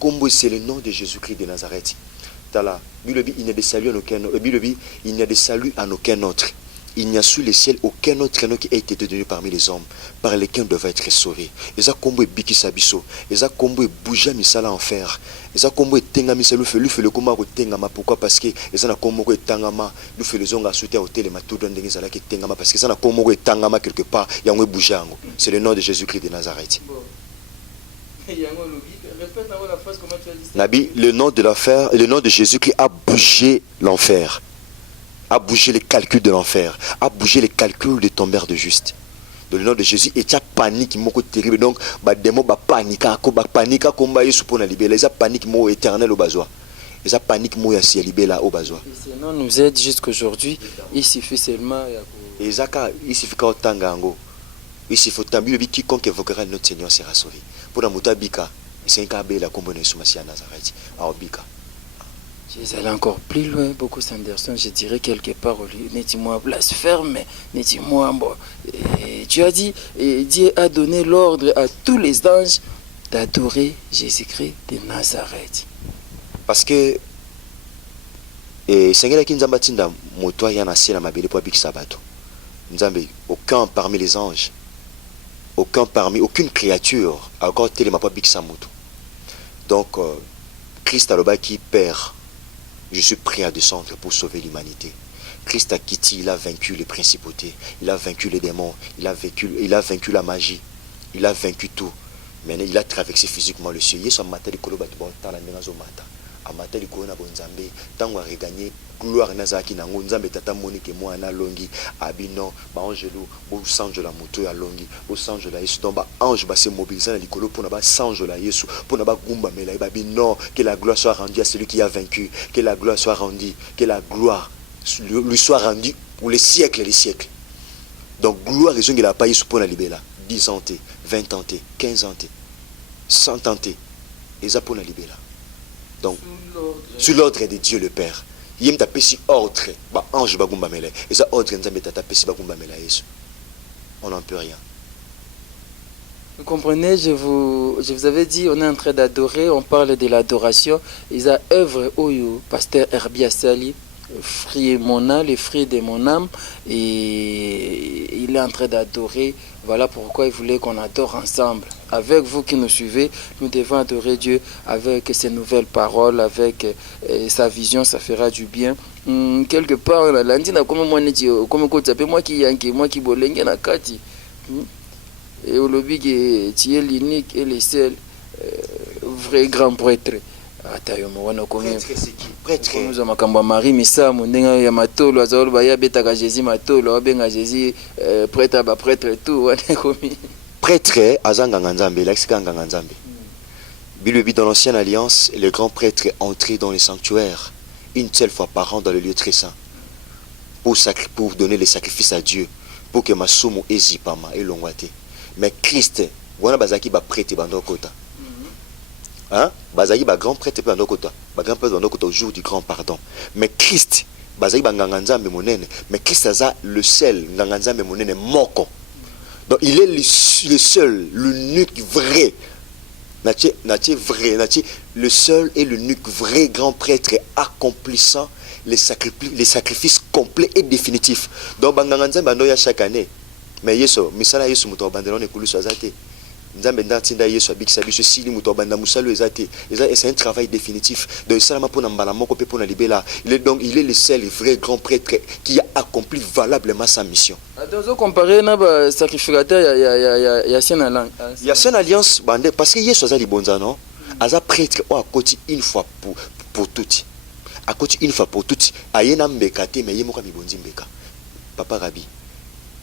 Kombo c'est le nom de Jésus-Christ de Nazareth. Tala bilobi il n'y a de salut en aucun autre. Bilobi il n'y a de salut en aucun autre. Il n'y a sous le ciel aucun autre nom qui a été donné parmi les hommes par lesquels on devait être sauvé. Eza kombo ebikisa biso. Eza kombo ebouja misala enfer. Eza kombo etenga misala le koma ko tengama. Pourquoi? Parce que eza na kombo ko etangama lu fe lezonga souter hôtel matu don ndenge zala ke tengama parce que eza na kombo ko etangama quelque part yango ebouja yango. C'est le nom de Jésus-Christ de Nazareth. Nabi, le nom de Jésus-Christ a bougé l'enfer. A bougé les calculs de l'enfer, a bougé les calculs de ton mère de juste. Dans le nom de Jésus, et tu as panique, moko terrible. Donc, des mots, panique, panique, combat, Yesu pour la libérer. Les panique, mot éternel au besoin. Les panique, mot yassi, libérer au besoin. Et sinon, nous aide jusqu'aujourd'hui. Il suffit seulement. Et Zaka, il suffit qu'au tangango. Il suffit tambi, quiconque évoquera notre Seigneur sera sauvé. Pour la mutabika, c'est un cabé la combinaison à Nazareth, à Obika. Je vais aller encore plus loin, beaucoup Sanderson, je dirais quelque part au lieu, dis-moi blasphème, dis-moi bon. Tu as dit, et Dieu a donné l'ordre à tous les anges d'adorer Jésus-Christ de Nazareth. Parce que Seigneur qui Nzamba tinda moto ya na sela mabele po bikisa bato. Nzambe aucun parmi les anges, aucune créature a encore télé ma po bikisa moto. Donc Christ a le bas qui perd je suis prêt à descendre pour sauver l'humanité. Christ a quitté, il a vaincu les principautés, il a vaincu les démons, il a vaincu la magie, il a vaincu tout. Maintenant, il a traversé physiquement le ciel. Yesu a maté le kolo batu bon tala nengazo mata. A maté le kolo na bonzambe. Tango a regagné gloire na zaki na ngonzambe tata monike mo na longi abino ba angelo bo sanjo la moto ya longi bo sanjo la Yesu donc ba ange ba se mobiliser na likolo pour na ba sanjo la Yesu pour na ba gumba mela ba bino que la gloire soit rendue à celui qui a vaincu, que la gloire soit rendue, que la gloire lui soit rendue pour les siècles et les siècles. Donc gloire et la pas Yesu pour na libela 10 ans, 20 ans, 15 ans, 100 ans, et ça pour la libérer. Donc, sous l'ordre de Dieu le Père, il y a un ordre, ange bagumba mele, et ça ordre bagumba mele. On n'en peut rien. Vous comprenez, je vous avais dit, on est en train d'adorer, on parle de l'adoration. Ils ont œuvre au pasteur Herbie Assali, fruit mon âme, les fruits de mon âme, et il est en train d'adorer. Voilà pourquoi il voulait qu'on adore ensemble. Avec vous qui nous suivez, nous devons adorer Dieu avec ses nouvelles paroles, avec sa vision, ça fera du bien. Quelque part, lundi, moi qui bolenge na kati. Et au lobby qui est l'unique et le seul vrai grand prêtre. Prêtre nous makamba Marie misa mundenga ya matolo azolo ba ya betaka Jésus matolo abenga Jésus prêtre ba prêtre tout wana komi prêtre azanga nzambe l'exika nganga nzambe. Bilubi dans l'ancienne alliance, le grand prêtre entrait dans les sanctuaires une seule fois par an dans le lieu très saint pour donner les sacrifices à Dieu pour que masumu ezipama et longwate. Mais Christ wana bazaki ba prêtre bandokota. Hein? Bazaki ba grand prêtre bandokota. Ba grand prêtre bandokota au jour du grand pardon. Mais Christ bazaki ba nganganzambe monene, mais Christ aza le seul nganganzambe monene moko. Donc il est le seul, l'unique vrai. Le seul et l'unique vrai grand prêtre accomplissant les sacrifices complets et définitifs. Donc banganganzambe bandoya chaque année. Mais Yesu, misala Yesu muto bandelone kulusu azate. Nzambe ndatinda Yesu abikisa biso sili muto banda musalo ezate. C'est un travail définitif. Donc salama pona mbala moko pe pona libela. Il est le seul vrai grand prêtre qui a accompli valablement sa mission. Donc comparer na ba sacrificateur ya ancienne alliance. Il y a une alliance bande parce que Yesu azali bonza non. Aza prêtre o akoti une fois pour toutes. Akoti une fois pour toutes. Ayena mbeka te mais yemo ka mibonzi mbeka. Papa Rabi.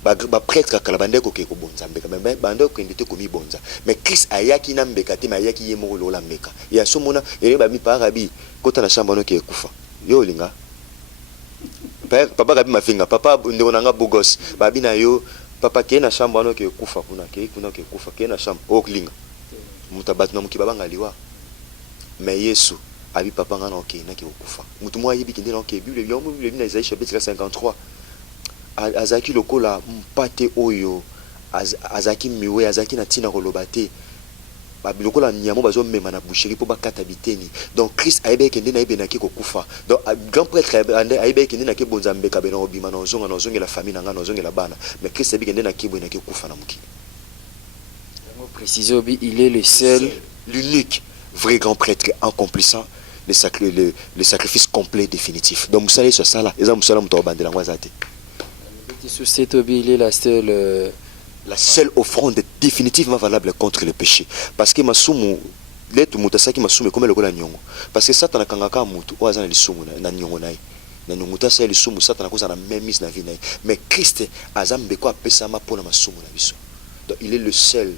Ba prêtre kala bande ko ke ko bonza mbeka mais bande ko ndete ko mi bonza mais Christ ayaki na mbeka te mais ayaki yemo lo la mbeka ya somona ele ba mi Papa Rabi kota na shamba no ke kufa yo linga Papa Rabi mafinga papa ndeko nanga bugos babi na yo papa ke na shamba no ke kufa kuna ke kufa ke na shamba o linga mutabat na mukibaba ngaliwa mais Yesu abi papa ngana ok na ke kufa mutu mwa yibi kinde na ke Bible yo Bible na Isaïe chapitre 53 azaki lokola mpate oyo azaki miwe azaki na tina kolobate lokola nyamo bazo mema na boucherie po bakata biteni. Donc Christ aibe kende na ibena ki kokufa. Donc grand prêtre aibe kende na ke bonzambe ka bena obima na ozonga la famille na nga na ozonga la bana. Mais Christ aibe kende na ke bena ki kokufa na mukili. Préciser il est le seul, l'unique vrai grand prêtre accomplissant les sacrifices complets définitifs. Donc musala sur ça là, eza musala muto bandela ngwazate. Il est la seule offrande définitivement valable contre le péché. Parce que masumu letu mutasaki masumu comme le kola nyongo. Parce que Satan akangaka mutu oaza na lisumu na nyongo nai. Na nyongo tasa lisumu Satan akoza na même mise na vie nai. Mais Christ azambe ko apesama pona masumu na biso. Donc il est le seul,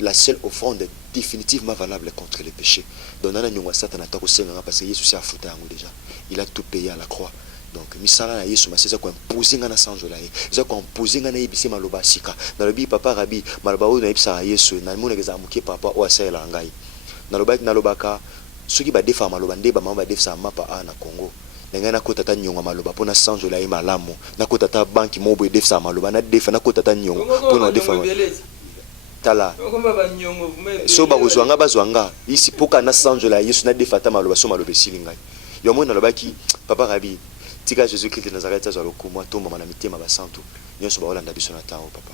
la seule offrande définitivement valable contre le péché. Donc nana nyongo Satan atako senga parce que Jésus a foutu yango déjà. Il a tout payé à la croix. Donc misala na Yesu maseza ko imposer ngana sanjo la ye. Za ko imposer ngana yebisi maloba sika. Na lobi papa Rabi maloba o na yebisa Yesu na mona ngeza muke papa o asela ngai. Na lobaka soki ba defa maloba ndeba mama ba defa mapa a na Congo. Ngana ko tata nyonga maloba pona sanjo la ye malamu. Na ko tata banki mobo defa maloba na defa na ko tata nyonga pona defa tala. So ba kozwanga bazwanga isi poka na sanjo la Yesu na defa ta maloba so maloba silingai. Yo mona lobaki papa Rabi tika Jésus-Christ de Nazareth azwa lokumu atomba na mitema basantu nyonso ba olanda biso na tango papa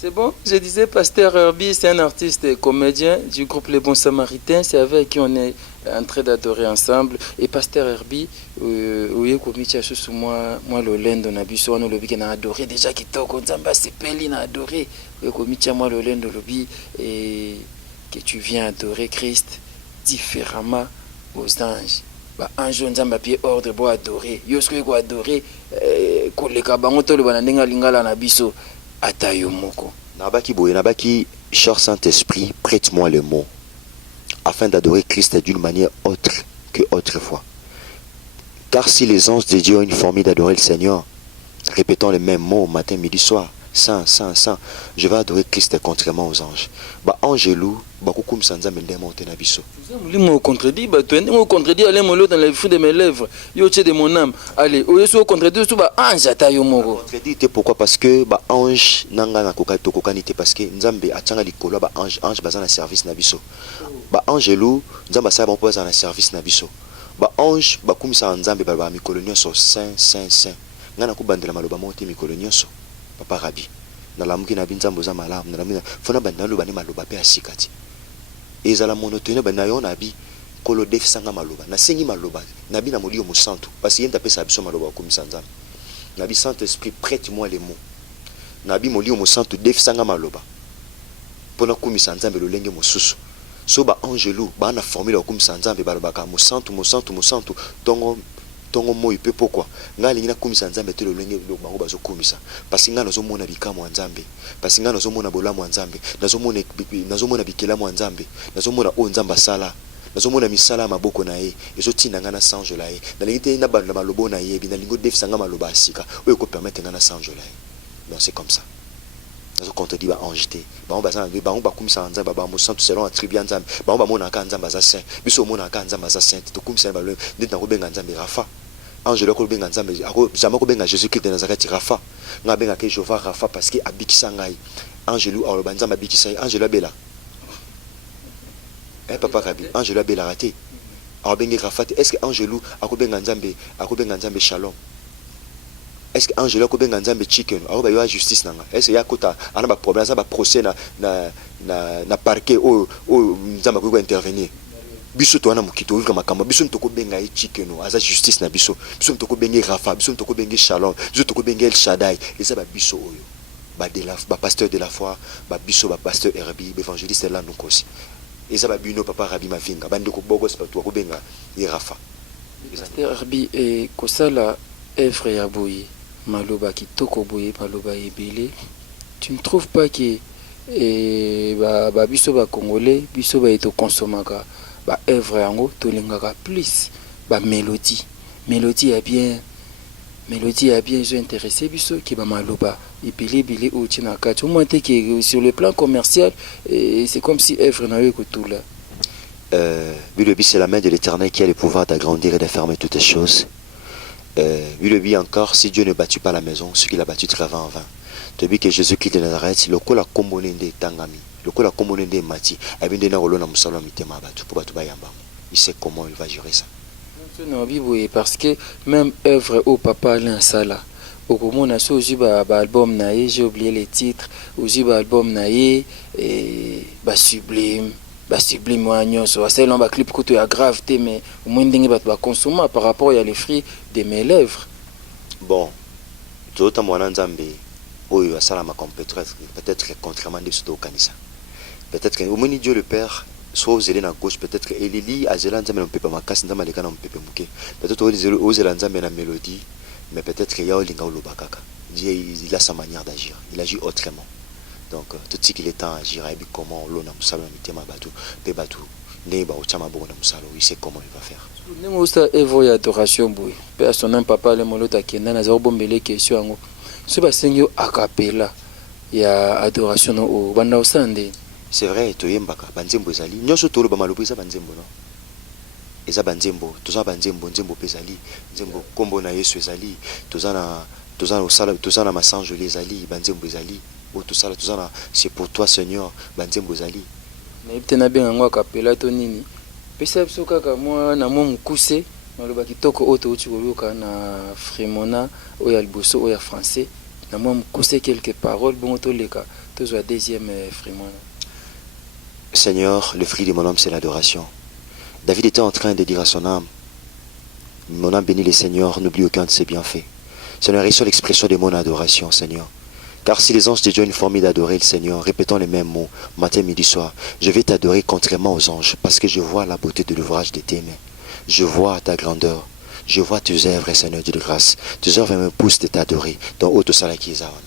C'est bon, je disais, Pasteur Herbie, c'est un artiste et comédien du groupe Les Bons Samaritains. C'est avec qui on est en train d'adorer ensemble. Et Pasteur Herbie, oui, comme moi, le lendo na biso, on lobby qu'on a adoré déjà qui toque, on zamba sepeli na adoré. Oui, comme moi le lendo lobby et que tu viens adorer Christ différemment aux anges. Ba ange nzamba pied ordre bo adorer. Yo ce ko adorer koleka bango to le banandenga lingala na biso. Atayomoko. Nabaki boye, nabaki, cher Saint-Esprit, prête-moi le mot, afin d'adorer Christ d'une manière autre que autrefois. Car si les anges de Dieu ont une formule d'adorer le Seigneur, répétons les mêmes mots matin, midi, soir, Saint, Saint, Saint, je vais adorer Christ contrairement aux anges. Ba angelou, ba kukum sanza mendema otenabiso. Vous contredit, bah tu es contredit, allez mon dans les fruits de mes lèvres, yo de mon âme. Allez, au yesu contredit tout ba ange atayomoko. Contredit pourquoi? Parce que ba ange nanga na koka to kokanité parce que nzambe atanga likolo ba ange bazana service na biso. Ba angelou nzamba sa ba poza na service na biso. Ba ange ba kumisa nzambe ba mikolo nyonso saint saint saint. Ngana kubandela maloba monte mikolo nyonso. Papa Rabi na lamuki na binzambo za malamu na lamina fona bandana loba ni maloba pe asikati ezala monotone ba na yo na bi kolo def sanga maloba na sengi maloba na bi na molio mosantu parce que yenda pesa biso maloba ko misanzana na bi Saint Esprit prête-moi les mots na bi molio mosantu def sanga maloba pona ko misanzambe lo lenge mosusu so ba angelou ba na formule ko misanzambe baloba ka mosantu mosantu mosantu tongo moi pe pourquoi ngali ngina kumisa nzambe te lo lenge lo bango bazo kumisa parce que ngana zo mona bikamo nzambe parce que ngana zo mona bolamo nzambe nazo mona bikela mo nzambe nazo mona o nzamba sala nazo mona misala maboko na ye ezo tinda ngana sanjo la ye na lingite na banda malobo na ye bina lingo def sanga maloba asika o ko permettre ngana sanjo la ye donc c'est comme ça nazo contredit ba ange te bango bazana bango bakumisa nzambe ba mo santu selon attribut nzambe bango ba mona ka nzamba za saint biso mona ka nzamba za saint to kumisa ba lo ndina ko benga nzambe Rafa ange le ko benga nzambe ako jamais ko benga Jésus Christ de Nazareth Rafa nga benga ke Jehova Rafa parce que abikisa ngai angelu alo banzamba abikisa angelu abela papa Rabi angelu abela raté alors benga Rafa est-ce que angelu ako benga nzambe Shalom est-ce que angelu ako benga nzambe Chicken alors ba yo justice nanga est-ce que yakota ana ba problème ça ba procès na parquet o nzamba ko intervenir biso to wana mokito vivre makambo biso ntoko benga e Chicken aza justice na biso ntoko benga Rafa biso ntoko benga Shalom biso ntoko benga El Shaddai eza ba biso oyo ba de la ba pasteur de la foi ba biso ba pasteur Herbie évangéliste là nous aussi eza ba bino papa Rabi mavinga bande ko bogos pa to ko benga e Rafa pasteur Herbie et kosala œuvre ya boye maloba kitoko boye maloba ebele. Tu ne trouves pas que ba biso ba congolais biso ba eto consomaka ba œuvre yango tolingaka plus ba mélodie a bien je intéressé biso qui ba maloba ebele o tina kati au moins que sur le plan commercial c'est comme si œuvre na yo ko tout là Bilobi, c'est la main de l'Éternel qui a le pouvoir d'agrandir et de fermer toutes les choses. Bilobi encore, si Dieu ne bâtit pas la maison, ce qu'il a bâti travaille en vain. Tu dis que Jésus-Christ de Nazareth, le kola kombonende tangami, le kola kombonende mati, abinde na rolona musalo mitema batu pour batu bayamba. Il sait comment il va gérer ça. Parce que même œuvre au papa Alain Sala, au moment où on a un album naïe, j'ai oublié les titres, où j'ai un album naïe et sublime. Sublime nyonso asala ba clip ko to ya grave te mais au moins ndenge ba consommer par rapport à les fruits de mes lèvres. Bon, tout à mwana nzambe oyo asala ma peut-être contrairement de ce kanisa. Peut-être que au moins Dieu le Père soit aux élèves à gauche, peut-être que Elili a zélan nzambe peut pas makasi nzambe le kana mpepe muke. Peut-être aux élèves nzambe na mélodie, mais peut-être que ya olinga olobakaka. Dieu il a sa manière d'agir, il agit autrement. Donc tout ce qu'il est temps à agir, et comment l'on a musalo mitema batu, pe batu, ne ba ochama bo na musalo, il sait comment il va faire. Nemo sta evo ya adoration boy. Pe son nom papa le molota kenda na zo bombele question ngo. Ce ba sengyo acapella ya adoration o banda osande. C'est vrai to yembaka banzembo ezali. Nyoso tolo ba malobo eza banzembo no. Eza banzembo, toza banzembo nzembo pezali, nzembo kombo na Yesu ezali, toza na masanjo les ezali, banzembo ezali. C'est pour toi Seigneur banzembo zali na ibtena benga ngwa kapela to nini pesa biso kaka mwa na mwa mukuse maloba kitoko oto uchi koluka na Frimona oya liboso oya français na mwa mukuse quelques paroles bongo to leka tous la deuxième friment. Seigneur, le fruit de mon âme, c'est l'adoration. David était en train de dire à son âme, mon âme bénit le Seigneur, n'oublie aucun de ses bienfaits. Seigneur, reçois l'expression de mon adoration, Seigneur. Car si les anges de Dieu ont une formule d'adorer le Seigneur, répétons les mêmes mots, matin, midi, soir, je vais t'adorer contrairement aux anges, parce que je vois la beauté de l'ouvrage de tes mains. Je vois ta grandeur. Je vois tes œuvres, Seigneur Dieu de grâce. Tes œuvres me poussent de t'adorer. Dans autre sala qui est adorer.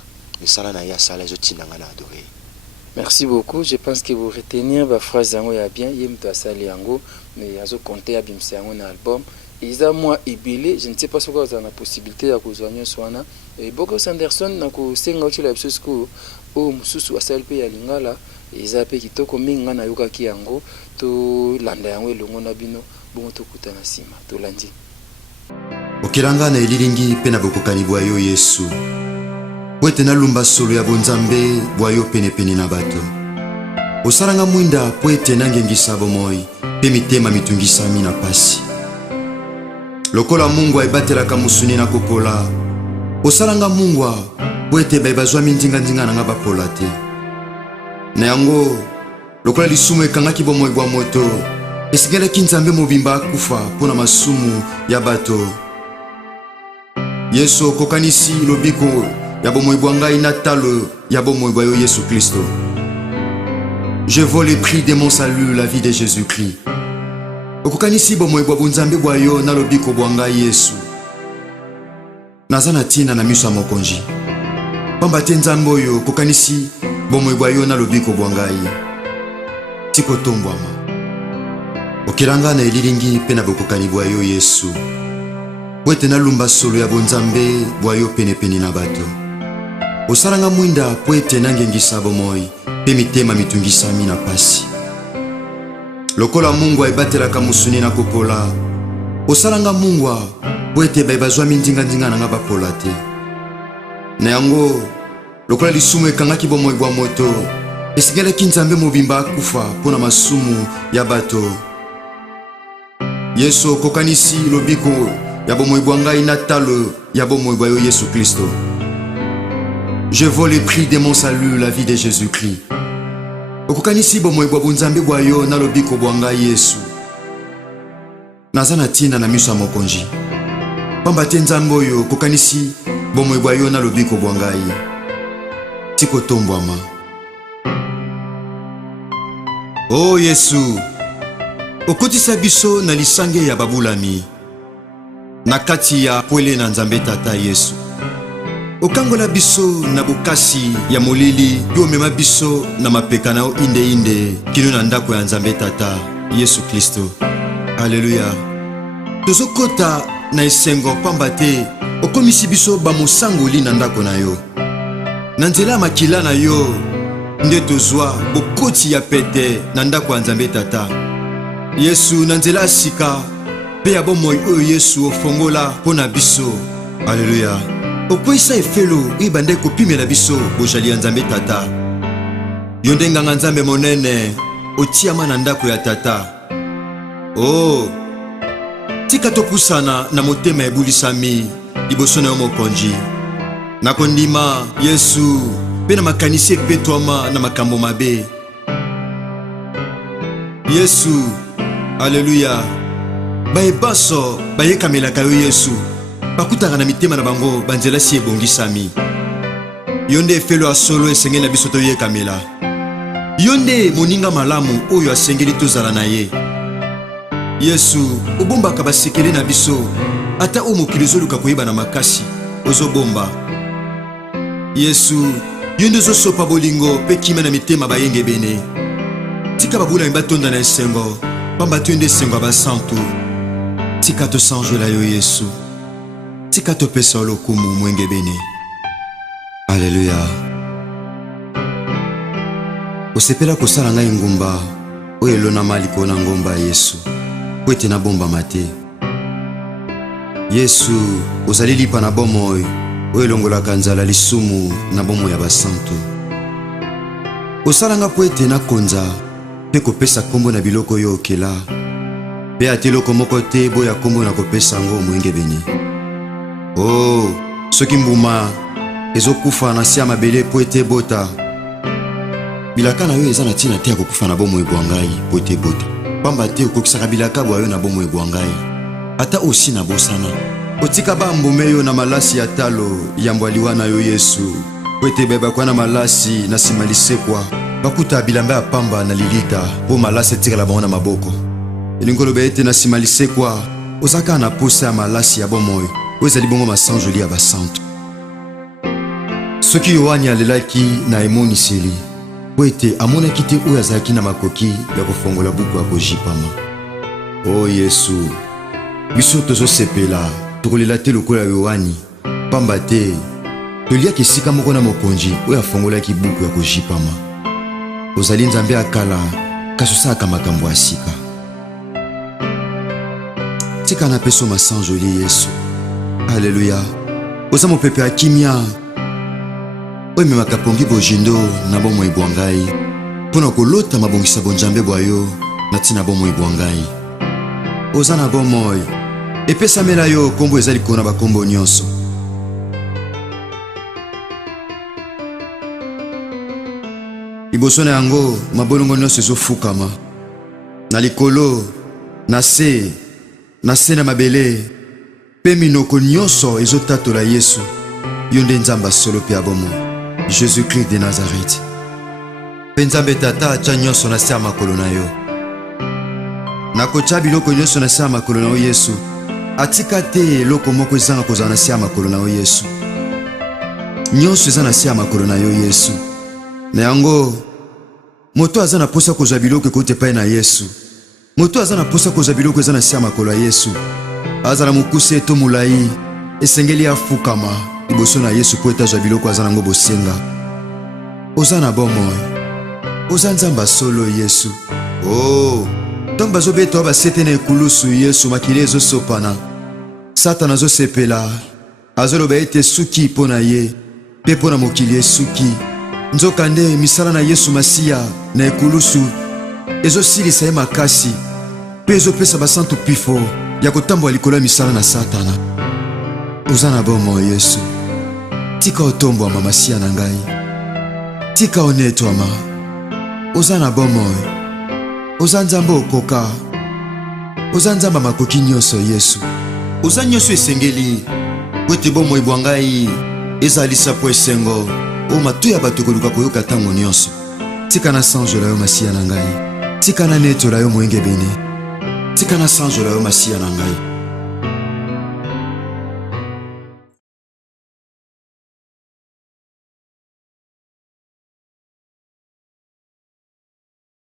Merci beaucoup. Je pense que vous retenir la phrase bien. Yem to asali yango, mais azo compter abimse yango na album. Isa moi ibile, je ne sais pas si vous avez la possibilité de rejoindre Swana. Et beaucoup Sanderson na ko senga uchi la episode o mususu asali pe ya lingala. Isa pe kitoko minga na yoka ki yango to landa yango elongo na bino bongo to kutana sima to landi. Okilanga na elilingi pe na bokokani bwa yo Yesu. Poete na lumba solo ya bonzambe bwa yo pene na bato. Osalanga mwinda poete na ngengisa bomoi pe mitema mitungisami na pasi. Lokola Mungu aibatelaka musuni na kopola. Osalanga Mungu poete baibazwa mindinga na nga bapola te. Na yango lokola lisumu ekangaki bomoi bwa moto. Esigelaki nzambe mobimba akufa pona masumu ya bato. Yesu kokanisi lobiko ya bomoi bwa ngai na talo ya bomoi bwa yo Yesu Kristo. Je vaux le prix de mon salut, la vie de Jésus-Christ. Okokanisi bomoi bwa bunzambe bwa yo na lobiko bwa ngai Yesu. Nazana tina na miso mokonji. Pamba te nzambe oyo kokanisi bomoi bwa yo na lobiko bwa ngai. Tiko tombwama. Okilanga na elilingi pe na bokokani bwa yo Yesu. Poete na lumba solo ya bonzambe bwa yo pene na bato. Osalanga mwinda poete na ngengisa bomoi pe mitema mitungisami na pasi. Lokola Mungu aibatelaka musuni na kopola. Osalanga Mungu poete baibazwa mindinga na nga bapola te. Na yango lokola lisumu ekangaki bomoi bwa moto. Esigelaki nzambe mobimba akufa pona masumu ya bato. Yesu kokanisi lobiko ya bomoi bwa ngai na talo ya bomoi bwa yo Yesu Kristo. Je vaux le prix de mon salut, la vie de Jésus-Christ. Okokanisi bomoi bwa bunzambe bwa yo na lobiko bwa ngai Yesu. Nazana tina na miso mokonji. Pamba te nzambe oyo kokanisi bomoi bwa yo na lobiko bwa ngai. Tiko tombwama. Oh Yesu, okotisa biso na lisange ya babulami. Na kati ya pwele na nzambe tata Yesu. Okangola biso na bokasi ya molili yo mema biso na mapeka na inde kino na ndako ya nzambe tata Yesu Kristo. Alléluia. Tozokota na esengo pamba te okomisi biso bamosangoli na ndako na yo. Na nzela makila na yo nde tozwa bokoti ya pete na ndako ya nzambe tata Yesu. Na nzela sika pe ya bomoi oyo Yesu ofongola pona biso. Alléluia. Okwisa efelo ibande kopimela biso bojali ya nzambe tata. Yo nde nganga nzambe monene otiama na ndako ya tata. Oh, tika topusana na motema ebulisami liboso na yo mokonji. Nakondima Yesu pe na makanisi epetwama na makambo mabe. Yesu, Alléluia. Baebaso bayekamelaka yo Yesu. Bakutaka na mitema na bango banzela si ebongisami. Yonde efelo asolo esengeli na biso toyekamela. Yonde moninga malamu oyo asengeli tozala na ye. Yesu, obombaka basekele na biso ata o mokili ozoluka koyeba na makasi ozobomba. Yesu, yonde ozosopa bolingo pe kima na mitema bayenge bene. Tika babula batonda na esengo pamba te yonde esengo basantu. Tika tosanjola yo Yesu. Tika topesa lokumu mwenge bene. Alléluia. Osepela kosala ngai ngumba oyo elona maliko na ngomba Yesu. Poete na bomba mate. Yesu, ozali lipa na bomoi oyo elongolaka nzala lisumu na bomoi ya basantu. Osalanga poete na konza pe kopesa kombo na biloko yo okela. Pe ateloko moko te boya kombo na kopesa ngo mwenge bene. Oh, soki mbuma ezokufa na si ya mabele po ete bota. bilaka na yo eza na ntina te ya kokufa na bomoi bwa ngai po ete ebota pamba te okokisaka bilaka bwa yo na bomoi bwa ngai ata osi na bosana otika bambume yo na malasi ya talo yambo aliwa na yo Yesu po ete bebakwa na malasi na nsima lisekwa bakuta bilamba ya pamba na lilita po malasi etikala bango na maboko elingi oloba ete na nsima lisekwa ozaka na posa ya malasi ya bomoi oyo ezali bongo masanjoli ya basantu soki Yohani alelaki na emoniseli po ete amonaki te oyo azalaki na makoki ya kofongola buku ya kojipama. O Yesu, biso tozosepela tokolela te lokola Yohani pamba te toliaki esika moko na mokonzi oyo afongolaki buku ya kojipama. Ozali Nzambe akala kasi osalaka makambo ya sika. Tika na peso masanjoli Yesu. Alleluya. Oza mopepe ya kimia oyo memaka pongi bojindo na bomoi bwa ngai mpona kolota mabongisa bonzambe bwa yo na ntina bomoi bwa ngai. Oza na bomoi epesamela yo kombo eza likolo na bakombo nyonso. Liboso na yango mabolongo nyonso ezofukama na likolo na se na mabele mpe minoko nyonso ezotatola Yesu yo nde Nzambe solo mpe ya bomoi Jésus-Christ de Nazareth. Mpe Nzambe tata atya nyonso na se ya makolo na yo nakotya biloko nyonso na se ya makolo na yo Yesu atika te eloko moko ezanga kozala na se ya makolo na yo Yesu nyonso eza na se ya makolo na yo Yesu na yango moto aza na posa kozwa biloko ekoti epai na Yesu moto aza na posa kozwa biloko eza na se ya makolo ya Yesu azala mokuse to molai esengeli afukama liboso na Yesu po ete azwa biloko aza nango bosenga. Oza na bomoi oza Nzambe solo Yesu. Oh ntongo bazobeta oyo basete na ekulusu Yesu makili ezosopana Satana azosepela azoloba ete suki mpo na ye mpe mpo na mokili esuki nzoka nde misala na Yesu Masiya na ekulusu ezosilisa ye makasi mpe ezopesa basantu pifo ya kotambola likolo ya misala na Satana. Oza na bomoi Yesu. Tika otombwama Masiya na ngai tika onetwama. Oza na bomoi oza Nzambe okoka oza Nzambe makoki nyonso Yesu oza nyonso esengeli po ete bomoi bwa ngai ezalisa po esengo o matu ya bato koluka koyoka ntango nyonso. Tika na sanjola yo Masiya na ngai tika na netola yo moyenge bene tika na sanjola yo Masiya na ngai.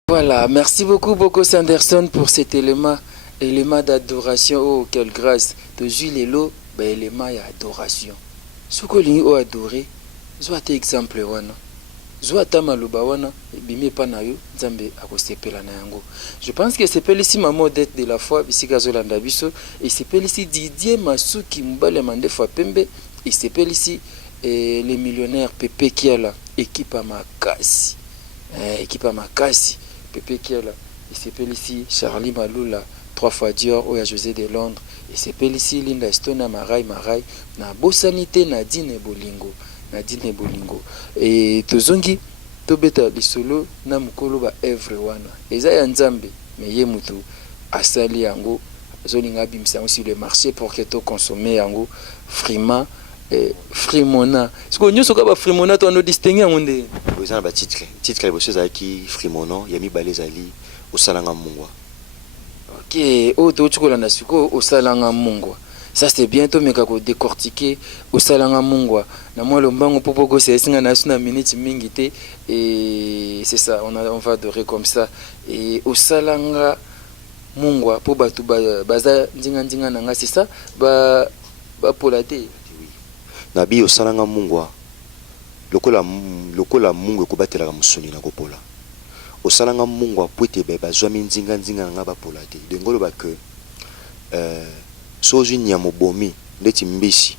Voilà, merci beaucoup Sanderson pour cet élément d'adoration. Oh, quelle grâce. De juillet l'eau, élément d'adoration. Ce que l'on a adoré, soit exemple wana. Soit tamaluba wana, bimi pa na yo, Nzambe akosepela na yango. Je pense que c'est ici maman d'être de la foi, ici Gazolanda biso, et c'est ici Didier Masuki Mbale Mandefa Pembe, et c'est ici les millionnaires Pepe Kiala, équipe à Makasi. Équipe à Makasi. Pepe Kiala, il s'appelle ici Charlie Malula, 3 fois Dior, Oya José de Londres, il s'appelle ici Linda Estona Marai, na Bosanité Nadine Bolingo, et Tozongi, Tobeta Lisolo, na Mukolo ba everyone, Eza ya Nzambe, mais ye mutu, asali yango, zolinga bimisa sur le marché pour que to consommer yango, frima, Frimona. Est-ce que nous sommes Frimona tu as distingué on est. Vous avez un titre les bosses qui Frimona, Yami Balezali, au Salanga Mungwa. Ok, oh tu vois la suko au Salanga Mungwa. Ça c'est bientôt mais kako décortiquer au Salanga Mungwa. Na moi le bango popo c'est singa na suna minute mingité et c'est ça on va adorer comme ça et au Salanga Mungwa po batu baza ndinga nanga c'est ça ba polate. Nabi osalanga mungwa lokola mungu ekobatela musuni na kopola osalanga mungwa pwete beba zwami nzinga nga bapola te dengolo ba que sozu nya mobomi ndeti mbisi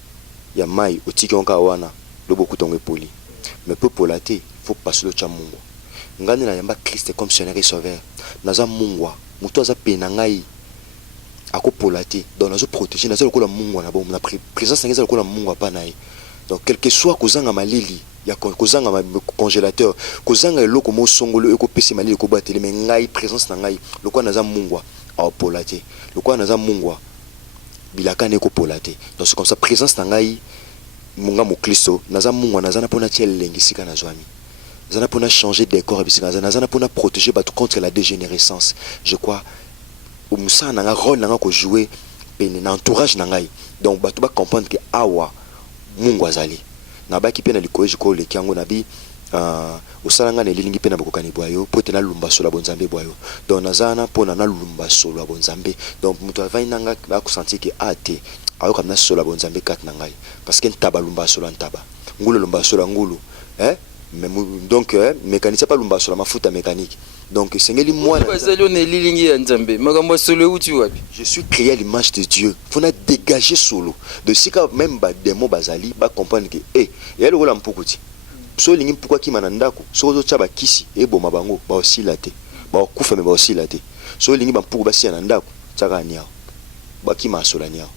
ya mai otiki onka wana lobo kutongo poli mais peu pola te faut passer le cha mungwa ngani na yamba Christ comme Seigneur et Sauveur naza mungwa muto aza pena ngai akopola te donc nazo protéger nazo lokola mungwa na bon na présence ngeza lokola mungwa pa nae donc quel que soit kozanga malili ya kozanga congélateur kozanga eloko mo songolo ekopesa mali ekobatele mais ngai présence na ngai lokwa naza mungwa apola te lokwa naza mungwa bilaka ne ekopola te donc c'est comme ça présence na ngai munga mo Kristo naza mungwa naza na pona tiel lengi sika na zwami naza na pona changer décor bisika naza na pona protéger bato contre la dégénérescence je crois umusa na nga rôle na nga ko jouer pene na entourage na ngai donc bato ba comprendre que awa mungwa azali na baki pe na likoji ko le kiango na bi osalanga na lilingi pe na bokokani bwayo po te na lumba solo bonzambe bwayo donc nazana pona na lumba solo bonzambe donc muto avai nanga ba kusanti ke ate ayo kamna solo bonzambe kat na ngai parce que ntaba lumba solo ntaba ngulu lumba solo ngulu donc mécanique pas lumba solo mafuta mécanique donc sengeli moi je suis créé à l'image de Dieu faut na dégager solo de sika même ba démon bazali ba comprendre que ya le rola mpukuti so lingi pourquoi ki manandako so zo tshaba kisi e boma bango ba osila te ba kufa me ba osila te so lingi ba mpuku ba sia nandako tsaka niao ba ki masola niao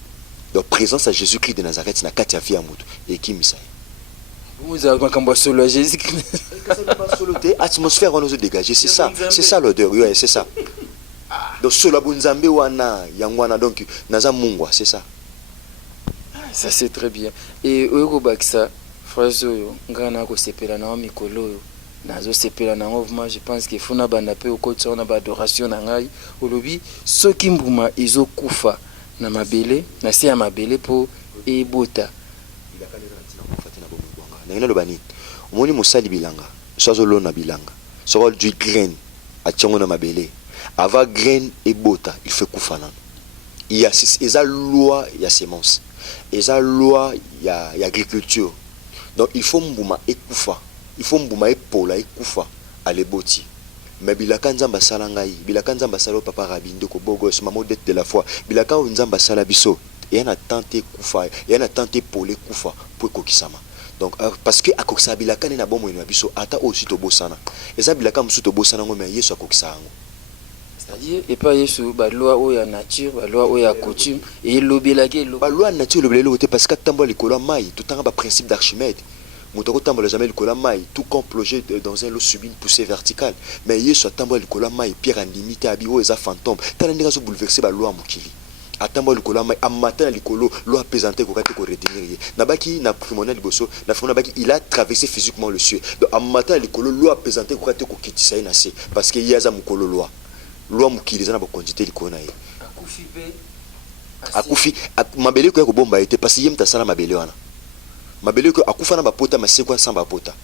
donc présence à Jésus-Christ de Nazareth na kati ya vie ya mutu et qui misai vous avez makambo solo Jésus-Christ atmosphère on nous dégager c'est ça l'odeur ouais c'est ça donc solo bunzambe wana yangwana donc naza mungwa c'est ça c'est très bien et oyoko bakisa phrase oyo ngana ko sepela na mikolo oyo nazo sepela na mouvement je pense que funa banda pe okotsa na ba adoration na ngai olobi soki mbuma ezokufa na mabele na se ya mabele po ebota na lo bani omoni mosali bilanga sozo lona bilanga soko du grain a tchongo na mabele ava grain ebota il fait kufana il y a eza loi ya semence eza loi ya agriculture donc il faut mbuma ekufa il faut mbuma epola ekufa aleboti mais bilaka nzamba sala ngai bilaka nzamba sala papa rabindo ko bogo ce maman de la foi bilaka nzamba sala biso et na tenter kufa et na tenter poler kufa pour kokisama donc parce que akokisa bilaka na bomo na biso ata aussi to bosana eza bilaka musu to bosana ngome Yesu akokisa ngo c'est-à-dire et pas Yesu ba loi o ya nature ba loi o ya coutume et lobelaki ba loi nature lobelelo te parce que tambo likolo mai tout temps ba principe d'Archimède mutoko tambo jamais likolo mai tout comme plonger dans un lot subit une poussée verticale mais Yesu tambo likolo mai pierre en limité abio eza fantôme tala ndinga zo bouleverser ba loi mukili atambo likolo mai amata likolo loi pesante ko kate ko retenir na baki na primonial liboso na fona baki il a traversé physiquement le ciel donc amata likolo loi pesante ko kate ko kitisa ina se parce que yaza mukolo loi loi mukili zana ba quantité likolo na ye akufi mabele ko bomba ete parce que yemta sala mabele wana mabele ko akufa na ba pota masekwa samba pota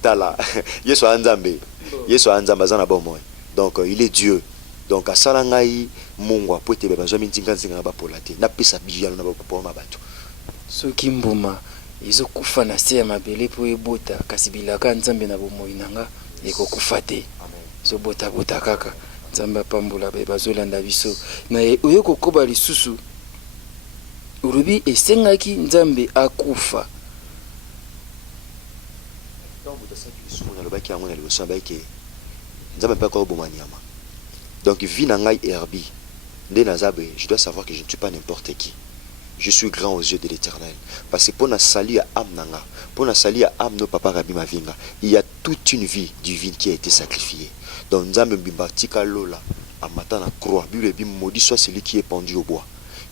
tala Yesu anzamba zana bomo donc il est Dieu donc asala ngai mungwa po ete bezo mintinga nzinga ba polate na pesa biyalo na ba poma bato soki mbuma ezokufa na se ya mabele po ebota kasi bilaka nzambe na bomoi nanga ekokufa te so bota kaka nzambe apambola bazolanda biso na oyo kokoba lisusu urubi esengaki nzambe akufa donc botasaki lisusu na lobaki yango na liboso bayeke nzambe mpe akobomaniama donc vie na ngai herbi nde nazabe je dois savoir que je ne suis pas n'importe qui je suis grand aux yeux de l'Éternel parce que pour na sali à âme nanga pour na sali à âme no papa Rabbi Mavinga il y a toute une vie divine qui a été sacrifiée donc nzambe mbimbatika lola amata na croix Bible dit maudit soit celui qui est pendu au bois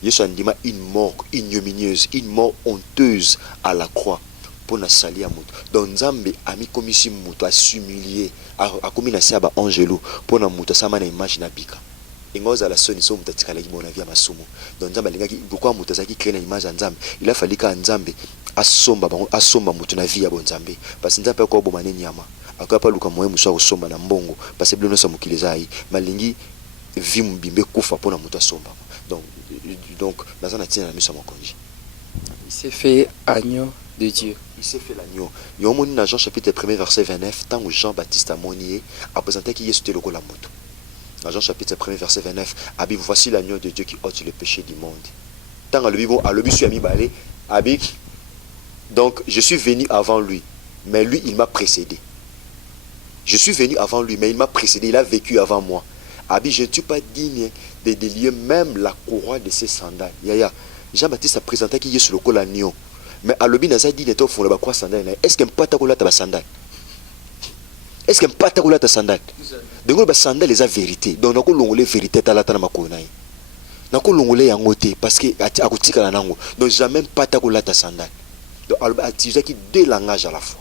Yesu andima une mort ignominieuse une mort honteuse à la croix pour na sali à moto donc nzambe ami komisi moto a s'humilier a komi na saba angelo pour na moto sama na image na bika ingoza la soni so mutatika la gibona via masumo donc nzambe lingaki pourquoi moto zaki créer na image ya nzambe il a fallu ka nzambe asomba moto na vie ya bonzambe parce que nzambe ko bomane nyama akapa luka moye muso osomba na mbongo parce que blono sa mukilezai malingi vie mbimbe kufa pour na moto asomba donc nazana tina na miso mokonji il s'est fait agneau de Dieu. Il s'est fait l'agneau. Il y a un moment dans Jean chapitre 1 verset 29, tant que Jean-Baptiste a monié, a présenté qu'il y a la moto. Dans Jean chapitre 1 verset 29, Abib, voici l'agneau de Dieu qui ôte le péché du monde. Tant que le bibo a le bisu ami balé, Abib, donc je suis venu avant lui, mais lui il m'a précédé. Je suis venu avant lui, mais il m'a précédé, il a vécu avant moi. Abib, je ne suis pas digne de délier même la courroie de ses sandales. Yaya, Jean-Baptiste a présenté qu'il y a sur le col l'agneau. mais alobi naza dit neto fona ba kwa sandale est-ce que mpata ko lata ba sandale est-ce que mpata ko lata sandale donc ba sandale eza vérité donc nako longole vérité talata na makona yi nako longole yango te parce que akotika na nango donc jamais mpata ko lata sandale donc aloba atija ki deux langages à la fois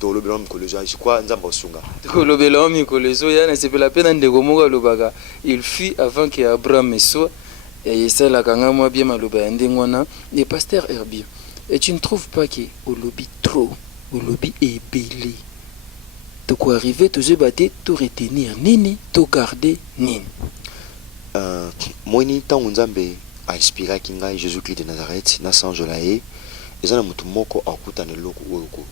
donc le belom ko je crois nzamba osunga to le belom ko le zo yana c'est la peine ndeko moko lobaka il fut avant que Abraham soit et c'est la kanga moi bien maloba ndengwana et pasteur Herbie. Et tu ne trouves pas que au lobby trop, au lobby est belé. De quoi arriver, tout se battre, tout retenir, nini, tout garder, nini. Moi, ni tant Nzambe a inspiré Kinga Jésus-Christ de Nazareth, na Sanjolae, et ça n'a mutu moko a kuta ne loko oko,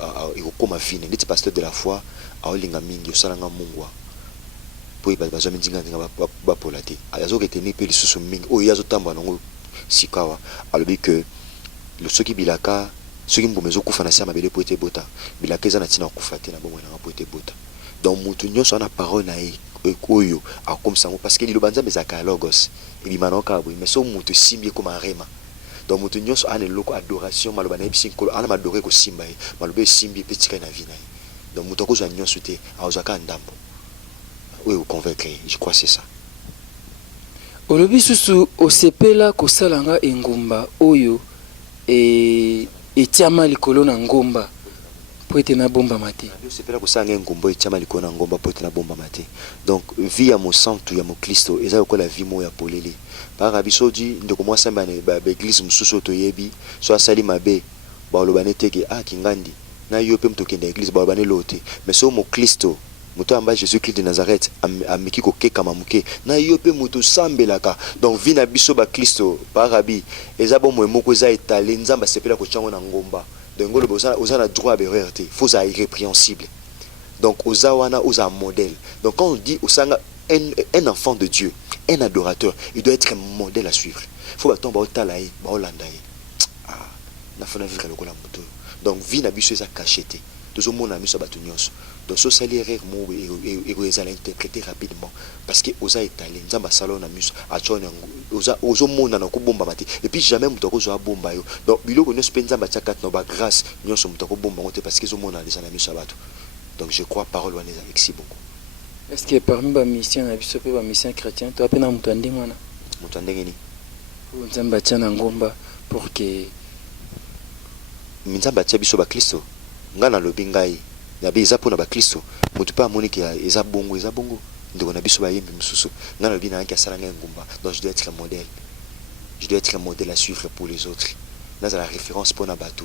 a ma fine, n'était pasteur de la foi, a olinga mingi, o salanga mungwa. Puis bazo mendinga ba polate. Ayazo retenir pe lisusu mingi, o yazo tamba nango sikawa. Alobi que le soki bilaka soki mbomezo kufa na sia mabele po ete bota bilaka eza na tina kufa te na bongo na po ete bota donc mutu nyonso na parole na ye oyo akomisa ngo parce que liloba nzambe ezaka logos ebima na okabo mais so mutu simbi ekoma rema donc mutu nyonso ana eloko adoration maloba na yebisi nkolo ana madore kosimba ye maloba esimbi epe tika na vie na ye donc mutu akozwa nyonso te aozwaka ndambo oyo oconvaincre je crois c'est ça olobi susu osepela kosalanga engumba oyo et tiama likolo na ngomba po ete na bomba mate sepela kosanga ngombo et tiama likolo na ngomba po ete na bomba mate donc vie ya mo santu ya mo Kristo eza ko la vie mo ya polele par abiso di ndeko mwa samba ne ba église mususu to yebi so asali mabe ba lobane teke kingandi na yo pe mtokenda église ba lobane lote mais so mo Kristo muto amba Jésus-Christ de Nazareth amiki ko keka mamuke na yo pe muto sambelaka donc vie na biso ba Kristo barabi eza bomo moko eza étalé nzamba sepela ko chango na ngomba donc ngolo oza na droit à erreur te faut ça irrépréhensible donc oza wana oza modèle donc quand on dit osanga un enfant de Dieu un adorateur il doit être un modèle à suivre faut ba tomba otala ye ba olanda ye na fona vivre le kola muto donc vie na biso eza cacheté toujours mon ami so batu nyonso donc so sali erreur mo et eza l'interpréter rapidement parce que oza étalé nzamba salon na miso a chona ozo mona na ko bomba mate et puis jamais muto ko zo bomba yo donc biloko nyonso pe nzamba tchakat no ba grâce nyonso muto ko bomba ngote parce que zo mona les na miso batu donc je crois parole wana avec si beaucoup est-ce que parmi ba mission na biso pe ba mission chrétien to apena muto andengwana muto andengeni nzamba tchana ngomba pour que nzamba tcha biso ba Kristo ngana lobi ngai na biza pona ba Kristo mutu pa moniki eza bongo ndeko na biso ba yembi mususu ngana lobi na nki asala ngai ngumba donc je dois être un modèle à suivre pour les autres naza la référence pona batu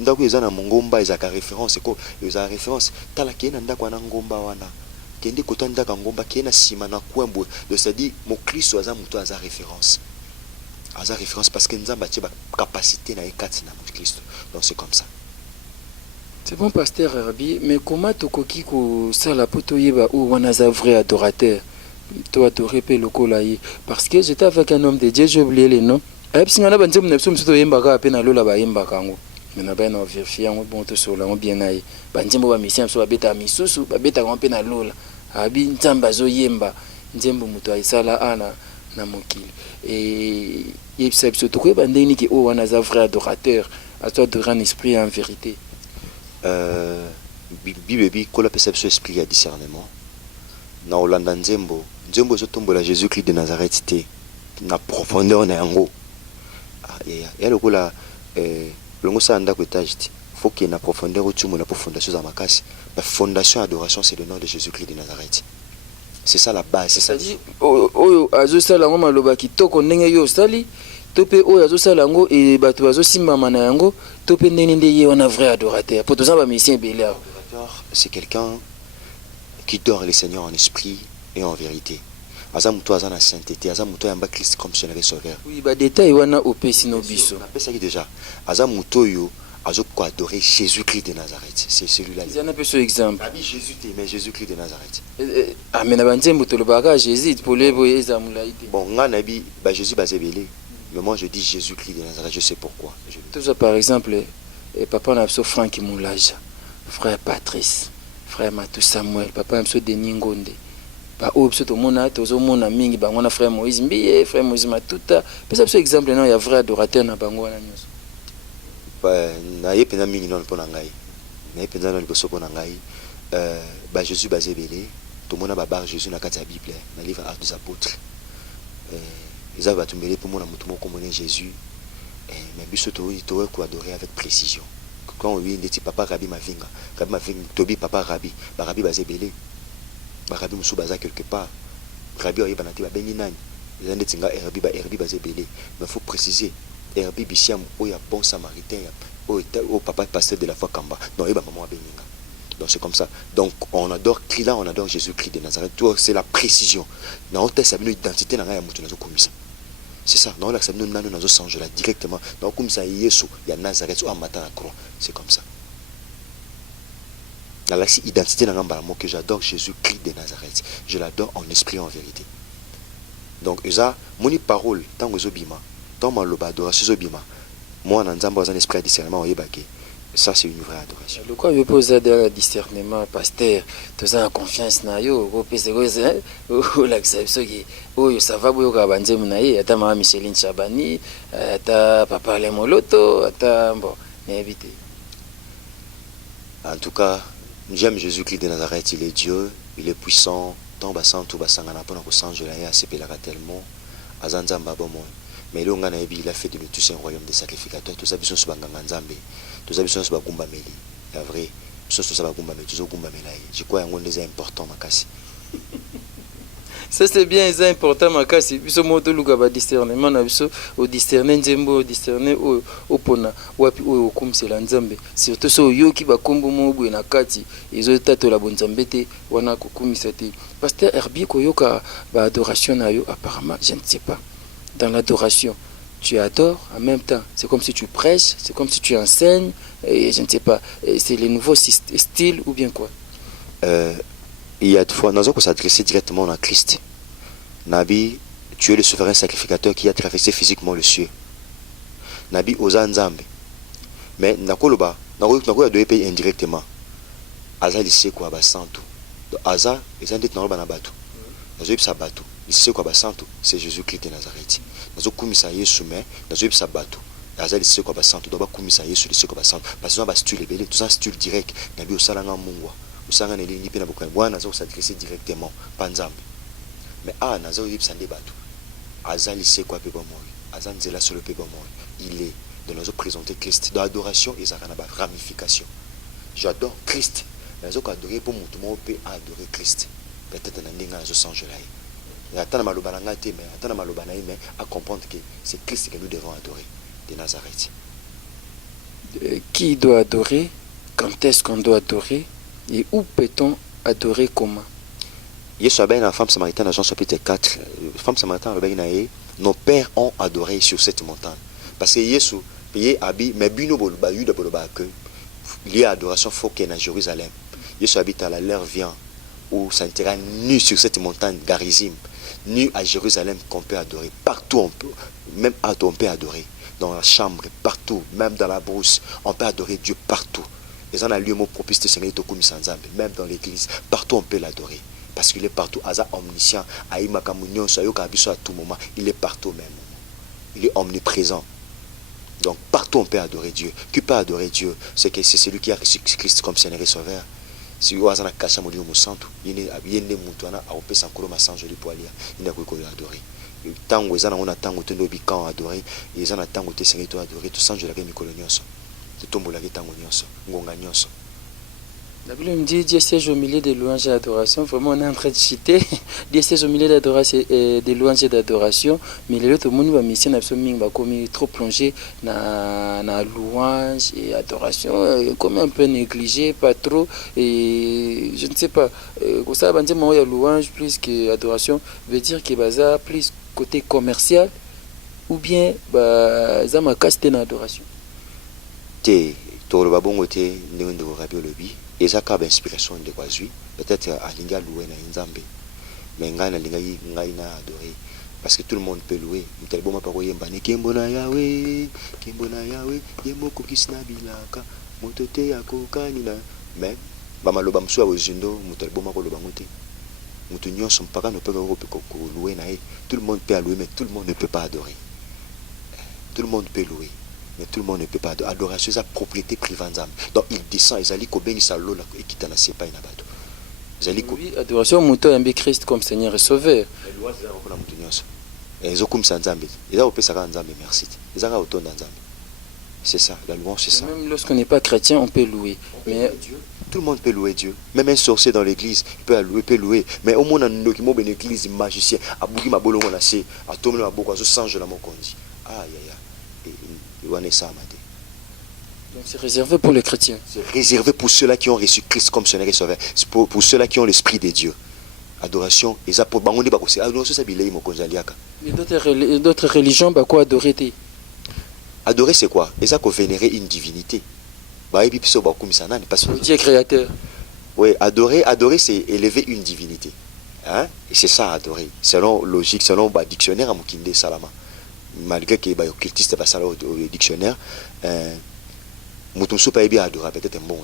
ndako eza na ngomba eza ka référence ko eza référence tala kena ndako na ngomba wana kende kotanda ka ngomba kena sima na kwembo de c'est-à-dire mo Kristo aza mutu aza référence parce que nzamba tche ba capacité na ekati na mo Kristo donc c'est comme ça. C'est bon, pasteur Herbie, mais comment tu koki ko sala poto yeba ou wana za vrai adorateur to adorer pe lokolayi parce que j'étais avec un homme de Dieu, j'ai oublié les noms. Ayebisingana banze mna biso msuto yemba ka pe na lola ba yemba kango. Mais na ba na vérifier ngo bon to sola ngo bien nayi. Banzembo ba mission so babeta misusu babeta ngo pe na lola. Abi nzamba zo yemba nzembo muto aisala ana na mokili. Et yebisa biso to ko bandeni ki o wana za vrai adorateur, à toi adorer en esprit et en vérité. Bibi kola perception esprit ya discernement na olanda nzembo zo tombola Jésus-Christ de Nazareth te na profondeur na yango ya lokola longo sa ndako étage te faut que na profondeur otumo na fondation za makasi la fondation adoration c'est le nom de Jésus-Christ de Nazareth c'est ça la base c'est ça dit oyo azo sala ngo maloba kitoko ndenge yo sali tope oyo azo sala ngo et bato bazo simbama na yango tope ndenge nde ye wana vrai adorateur pour tous ba mission belé c'est quelqu'un qui dort le Seigneur en esprit et en vérité azamuto azana sainteté azamuto yamba Christ comme Seigneur et Sauveur oui ba détail wana opesi no biso on appelle ça déjà azamuto yo azo ko adorer Jésus-Christ de Nazareth c'est celui-là il y en a peu ce exemple Jésus mais Jésus-Christ de Nazareth mais na banzembo to lobaka Jésus pour les boye ezamulaïté bon ngana bi ba Jésus bazebele mais moi je dis Jésus-Christ de Nazareth je sais pourquoi tout ça par exemple papa na so Franck Moulaja frère Patrice frère Matou Samuel papa mso Denis Ngonde ba o biso to mona tozo mona mingi bango na frère Moïse Mbiye frère Moïse Matuta pesa biso exemple non ya vrai adorateur na bango wana nyonso na ye penza mingi non pona ngai na ye penza non liboso pona ngai ba Jésus basé belé tout mona ba bar Jésus na kati ya Bible na livre Actes des Apôtres ils avaient tumbelé pour mona mutu moko mona Jésus mais biso to ko adorer avec précision quand on dit papa Rabbi Mavinga tobi papa Rabbi ba Rabbi basé belé ba Rabbi musu baza quelque part Rabbi oyeba na ti ba bengi nani ils ont dit Rabbi basé belé mais faut préciser Rabbi Bisiam oya bon samaritain au papa pasteur de la foi Kamba non eba maman beninga. Donc c'est comme ça. Donc on adore Christ, on adore Jésus-Christ de Nazareth. C'est la précision. Dans notre test, identité dans la c'est ça. Dans la nous n'avons changé là directement. Donc comme ça, Yesu, il y a Nazareth ou Amata la croix. C'est comme ça. Dans la identité dans la que j'adore Jésus-Christ de Nazareth. Je l'adore en esprit en vérité. Donc ça, mon parole, tant que zobima, tant que loba adoration zobima, moi en nzamba en esprit discernement oyebake. Ça c'est une vraie adoration. Le quoi je pose dans le discernement pasteur, tu as confiance na yo, ko pese ko c'est la ça qui oh ça va boyo ka banze munaye ata mama Micheline Chabani, ata papa Le Moloto, ata bon, n'éviter. En tout cas, j'aime Jésus-Christ de Nazareth, il est Dieu, il est puissant, tant basant tout basangana pona ko sanjo la ya sepelaka tellement azanzamba bomo. Mais là, il a fait de nous tous un royaume de sacrificateurs. Tous habitants sur Banganzambe, tous habitants sur Bagumba Meli. La vraie, tous sur Bagumba Meli, tous au Gumba Meli. Je crois que c'est important, Makasi. Ça c'est bien, c'est important, Makasi. Biso moto luka ba discernement na biso au discerner nzembo, au discerner au pona, wapi au kumsela nzambe. Surtout so yo ki ba kombo mo bu na kati, ezo tato la bonzambe te wana kukumisa te. Pasteur Herbie koyoka ba adoration na yo apparemment, je ne sais pas. Dans l'adoration, tu adores en même temps. C'est comme si tu prêches, c'est comme si tu enseignes, et je ne sais pas, c'est les nouveaux styles ou bien quoi. Il y a des fois, nous allons s'adresser directement à Christ. Nabi, tu es le souverain sacrificateur qui a traversé physiquement le ciel. Nabi, osa nzambe. Mais nakoloba, nakoloba doit payer indirectement. Aza lisse quoi ba santo. Aza, ils ont dit nakoloba na bato. Nazo yebisa bato. Lisse quoi ba santo, c'est Jésus-Christ de Nazareth. Nazo kumisa Yesu mais nazo yebisa bato. Aza lisse quoi ba santo, doba kumisa Yesu lisse quoi ba santo. Parce que ba style belé, tout ça style direct. Nabi osalanga mungwa. Osanga ne lingi pe na bokwa. Bwana nazo s'adresser directement pa nzambe. Mais nazo yebisa nde bato. Aza lisse quoi pe ba moi. Aza nzela sur le pe ba moi. Il est de nous présenter Christ. Dans l'adoration, il y a une ramification. J'adore Christ. Mais je adorer pour mon tout le monde peut adorer Christ. Peut-être que je change là. Mais à comprendre que c'est Christ que nous devons adorer de Nazareth. Qui doit adorer? Quand est-ce qu'on doit adorer? Et où peut-on adorer comment? Yesu a la femme samaritaine dans Jean chapitre 4. Femme samaritaine, nos pères ont adoré sur cette montagne. Parce que Yesu, il mais bino boluba yuda boluba que il y a adoration faut qu'il y ait à Jérusalem. Yesu habite à la l'air vient où ça sera nu sur cette montagne Garizim, nu à Jérusalem qu'on peut adorer. Partout on peut, même à on peut adorer. Dans la chambre, partout, même dans la brousse, on peut adorer Dieu partout. Et on a lieu mot propice de Seigneur Tokoumi Sanzambe, même dans l'église, partout on peut l'adorer. Parce qu'il est partout, Aza omniscient, Aïma Kamunyon, Sayoka Abiso à tout moment, il est partout au même moment. Il est omniprésent. Donc partout on peut adorer Dieu. Qui peut adorer Dieu? C'est que c'est celui qui a reçu Christ comme Seigneur et Sauveur. Si vous avez un cacha moli au centre, il y a des moutouana à opé sans coloma sans joli poilier. Il n'a qu'à adorer. Tant que on a tant que nous bican adorer, ils en a tant que Seigneur toi adorer tout sans je l'avais mis colonioso. Tout tombe la guitare onioso, ngongagnoso. La Bible me dit Dieu siège au milieu des louanges et d'adoration. Vraiment, on est en train de citer. Dieu siège au milieu des louanges et d'adoration. Mais les autres, tout le monde va mission comme trop plongé dans la louange et adoration, comme un peu négligé, pas trop. Et je ne sais pas. Comme ça, il y a louange plus que adoration. Veut dire que ça plus côté commercial ou bien ça m'a cassé dans l'adoration. Te, tout le babon était néo de Rabbi Olobi. Et ça a inspiration de quoi peut-être à l'inga louer na nzambe mais nga na linga na adorer parce que tout le monde peut louer tel bon ma parole yemba ne kimbo na yawe yembo ko kisna bilaka motote yakokani na mais ba maloba mso awozindo mutel bon ma ko loba ngote mutu nyonso mpaka no peka ko louer na tout le monde peut louer mais tout le monde ne peut pas adorer. Tout le monde peut louer mais tout le monde ne peut pas. Adoration, c'est la propriété privée. Donc il descend, ils allaient kobengi salo la et quitte na sepa ina bato. Oui, adoration muto yambi Christ comme Seigneur et Sauveur. Et zokum sanzambe. Ils ont saka nzambe merci. Ils ont autant nzambe. C'est ça, la louange c'est ça. Même lorsqu'on n'est pas chrétien, on peut louer. Mais Dieu, tout le monde peut louer Dieu. Même un sorcier dans l'église peut louer. Mais au moins dans une église magicien, à bougi ma bolongo na se, à tomber ma boko, à se changer la mokondi. Aïe aïe aïe. donc c'est réservé pour les chrétiens. C'est réservé pour ceux-là qui ont reçu Christ comme Seigneur et Sauveur. C'est pour ceux-là qui ont l'esprit de Dieu. Adoration, et ça pour bangondi bakose. Adoration ça bilei mokonzi aliaka. Mais d'autres religions, bah quoi adorer t'es. Adorer c'est quoi? Et ça qu'on vénérer une divinité. Dieu créateur. Oui, adorer c'est élever une divinité. Hein? Et c'est ça adorer. Selon logique, selon le dictionnaire à Mukinde Salama. Malgré que les occultistes passent au dictionnaire, Moutoumsou pas bien adorer, peut-être un bon.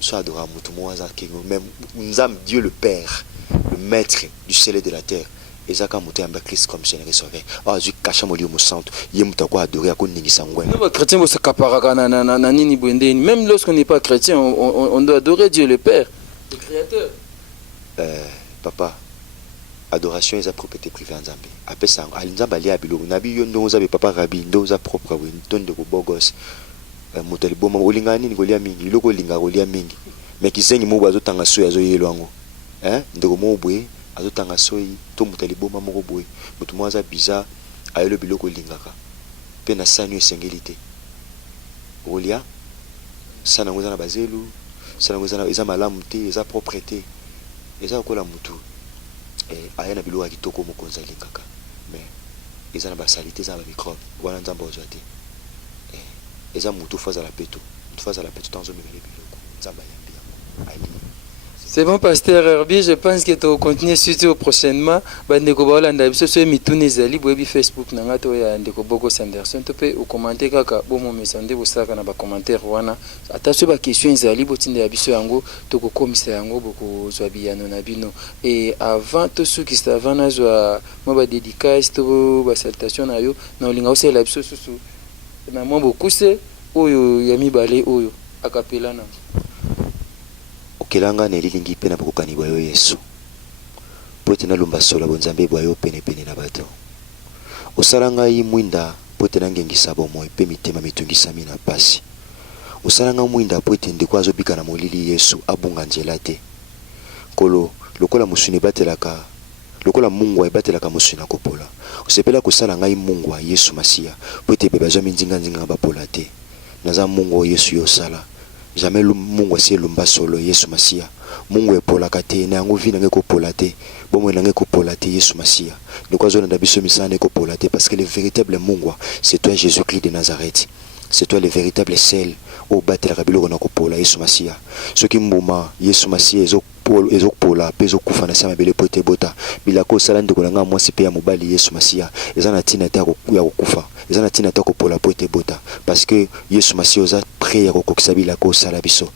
Soit adorer Moutoumouaza même Dieu le Père, le Maître du ciel et de la terre. Et ça quand monter avec Christ comme Seigneur et Sauveur. Ah, je cache mon lieu mon centre. Il me quoi adorer à cause de n'ingissangoué. Nous chrétiens se caparaka na nini bwende. Même lorsqu'on n'est pas chrétien, on doit adorer Dieu le Père, le Créateur. Papa, adoration est la propriété privée en Zambie. Après ça, à l'Inzamba liabilo, nabi yondo ozabe papa rabi, ndo oza propre we, ndo ko bogos. Moteli boma olingani ni golia mingi, iloko linga golia mingi. Mais kisengi mo bazo tanga soya zo yelo ngo. Ndeko mo bwe azotanga soyi to mutali boma moko boye mutu mwaza biza ayelo biloko lingaka pe na sani esengelite olia sana ngoza na bazelu sana ngoza na eza malamu te eza propreté eza kola mutu aya na biloko kitoko mokonza lingaka mais eza na basalite eza ba microbe wana nzamba ozwa te eza mutu faza la peto tanzo memele biloko nzamba yambi yango. C'est bon, pasteur Herbie, je pense que tu vas continuer surtout prochainement. Bandeko Baolanda, biso so mitune zali boyebi Facebook na ngato ya ndeko Boko Sanderson to pe o commenter kaka bomo mesande bosaka na ba commentaire wana. Attention ba question zali botinde ya biso yango to ko komisa yango boko zwa biyano na bino. Et avant to su ki sta na zwa mo ba dédicace to ba salutation na yo na olinga osela biso susu. Na mo bokuse oyo ya mibale oyo akapela na. Kelanga nelilingi pena bokokani bwa yo Yesu pote na lumba sola bonzambe bwa yo pene na bato osalanga yi mwinda pote na ngengisa bomo pe mitema mitungisami na pasi osalanga mwinda pote ndeko azobika na molili Yesu abunga nzela te kolo lokola musuni batelaka lokola Mungu ebatelaka musuni kopola osepela kosala ngai Mungu wa Yesu Masia pote beba zo minzinga bapola te naza Mungu Yesu yo sala jamais Mungu asi lumba solo Yesu Masia Mungu epolaka te na yango vi nange kopola te bomwe nange kopola te Yesu Masia ndeko zo na biso misane kopola te parce que le véritable Mungu c'est toi Jésus-Christ de Nazareth, c'est toi le véritable sel au batelaka biloko na kopola Yesu Masia soki mbuma Yesu Masia ezopola pe ezokufa na sama bele pote bota bilako osala ndeko na nga mwasi pe ya mobali Yesu Masia eza na tina te ya kokufa eza na tina te kopola pote bota parce que Yesu Masia oza prêt ya kokokisa bilako osala biso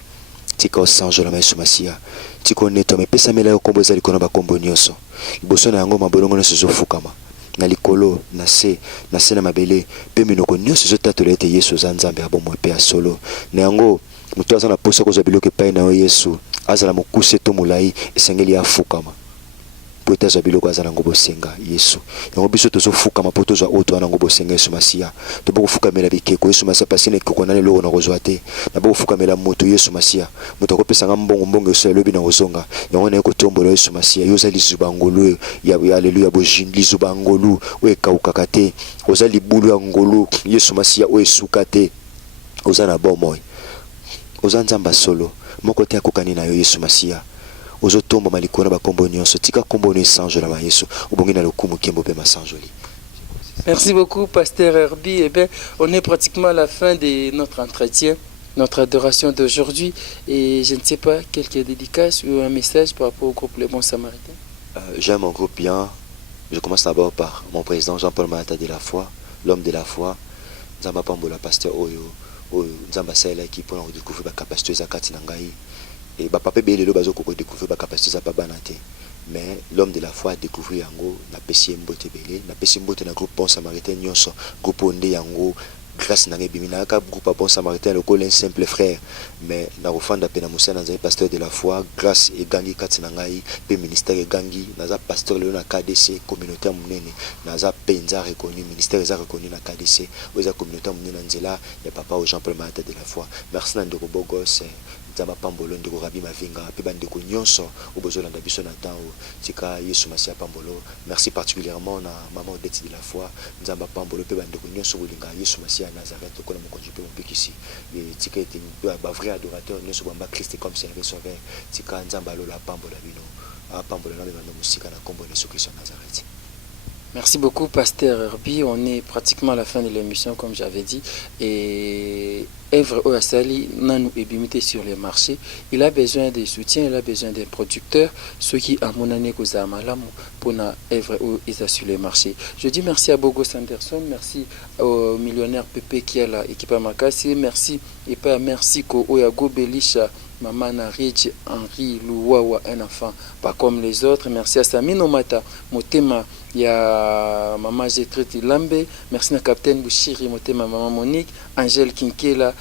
tika osanjola ma Yesu Masia tika oneto mepesa mela yo kombo eza likolo ba kombo nyonso liboso na yango mabolongo nyonso ezofukama na likolo na se na mabele pe minoko nyonso ezotatola ete Yesu oza nzambe abomoi pe ya solo na yango mutu aza na posa kozwa biloko epai na yo Yesu azala mokuse to molai esengeli afukama po ete azwa biloko aza nango bosenga Yesu yango biso tozofukama po tozwa oyo toza nango bosenga Yesu Masia tobokofukamela bikeko Yesu Masia pasi na ekeko na eloko na kozwa te nabokofukamela moto Yesu Masia moto akopesanga mbongo Yesu elobi na kozonga yango na ye kotombola Yesu Masia yo oza lizuba ngolu ya aleluya bojini lizuba ngolu oyo ekaukaka te oza libulu ya ngolu Yesu Masia oyo esuka te oza na bomoi oza nzamba solo moko te akokani na yo Yesu Masia ozotomba malikona bakombo nyonso tika kombo ne sanjola ma Yesu obongi na lokumu kembo pe masanjoli. Merci beaucoup pasteur Herbie. Eh bien, on est pratiquement à la fin de notre entretien, notre adoration d'aujourd'hui et je ne sais pas quelques dédicaces ou un message par rapport au groupe Les Bons Samaritains. J'aime mon groupe bien. Je commence d'abord par mon président Jean-Paul Malata de la foi, l'homme de la foi. Nzamba Pambola pasteur Oyo Nzamba Sela qui pour découvrir la capacité zakati nangai. Et papa belelo bazo ko découvrir ba capacité za babana te mais l'homme de la foi a découvert yango na pesi mbote belé na pesi mbote na groupe Bon Samaritain nyonso groupe onde yango grâce na ngebi na ka groupe bon samaritain le colin simple frère mais na rofanda pe na musa na pasteur de la foi grâce et gangi katina ngai pe ministère et gangi na pasteur le na KDC communauté munene na penza reconnu ministère est reconnu na KDC oza communauté munene nzela ya papa au Jean-Paul Martin de la foi merci na ndeko bogos nzamba pambolo ndeko rabi mavinga pe bandeko nyonso obozolanda biso na temps tika Yesu masia pambolo merci particulièrement na maman Odette de la foi nzamba pambolo pe bandeko nyonso bolinga Yesu masia Nazareth ko na mokonzi pe mpikisi tika ete ba vrai adorateur nyonso bamba Christ comme Seigneur sauveur tika nzamba lola pambola bino pambola na bando musika na kombo Yesu Christ Nazareth. Merci beaucoup, Pasteur Herbie. On est pratiquement à la fin de l'émission, comme j'avais dit. Et Evre Oasali, Nanou Ebimité sur les marchés, il a besoin de soutien, il a besoin des producteurs, ceux qui ont mon année pour Evre Oasa sur les marchés. Je dis merci à Bogo Sanderson, merci au millionnaire Pepe qui est là, équipe Makassi, merci et pas merci qu'au Oyago Belisha. Maman Narij Henri Louawa, un enfant pas comme les autres. Merci à Samino Mata, Motema, il y a Maman Gétriti Lambe, merci à Capitaine Bouchiri, Motema, Maman Monique, Angèle Kinkela,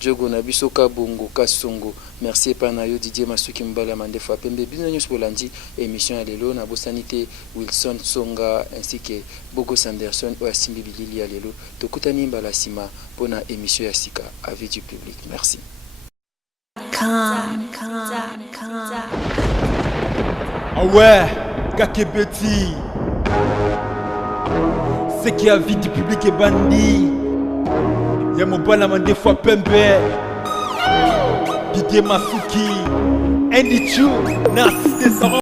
Diogo Nabisoka Bongo, Kasongo. Merci Panayo Didier Masuki Mbala Mandefa Pembe, Binonyos Bolandi, émission à l'élo, Nabo Sanité, Wilson Songa, ainsi que Bogo Sanderson, Oasimbi Bilili à l'élo, Tokutani Mbalasima, pour la émission Yassika, avis du public. Merci. Ah ouais, Kakebeti. C'est qui a vie du public est bandit. Y'a mon bon des fois Pembe. Didier Masuki. Andy Chou, Narcisse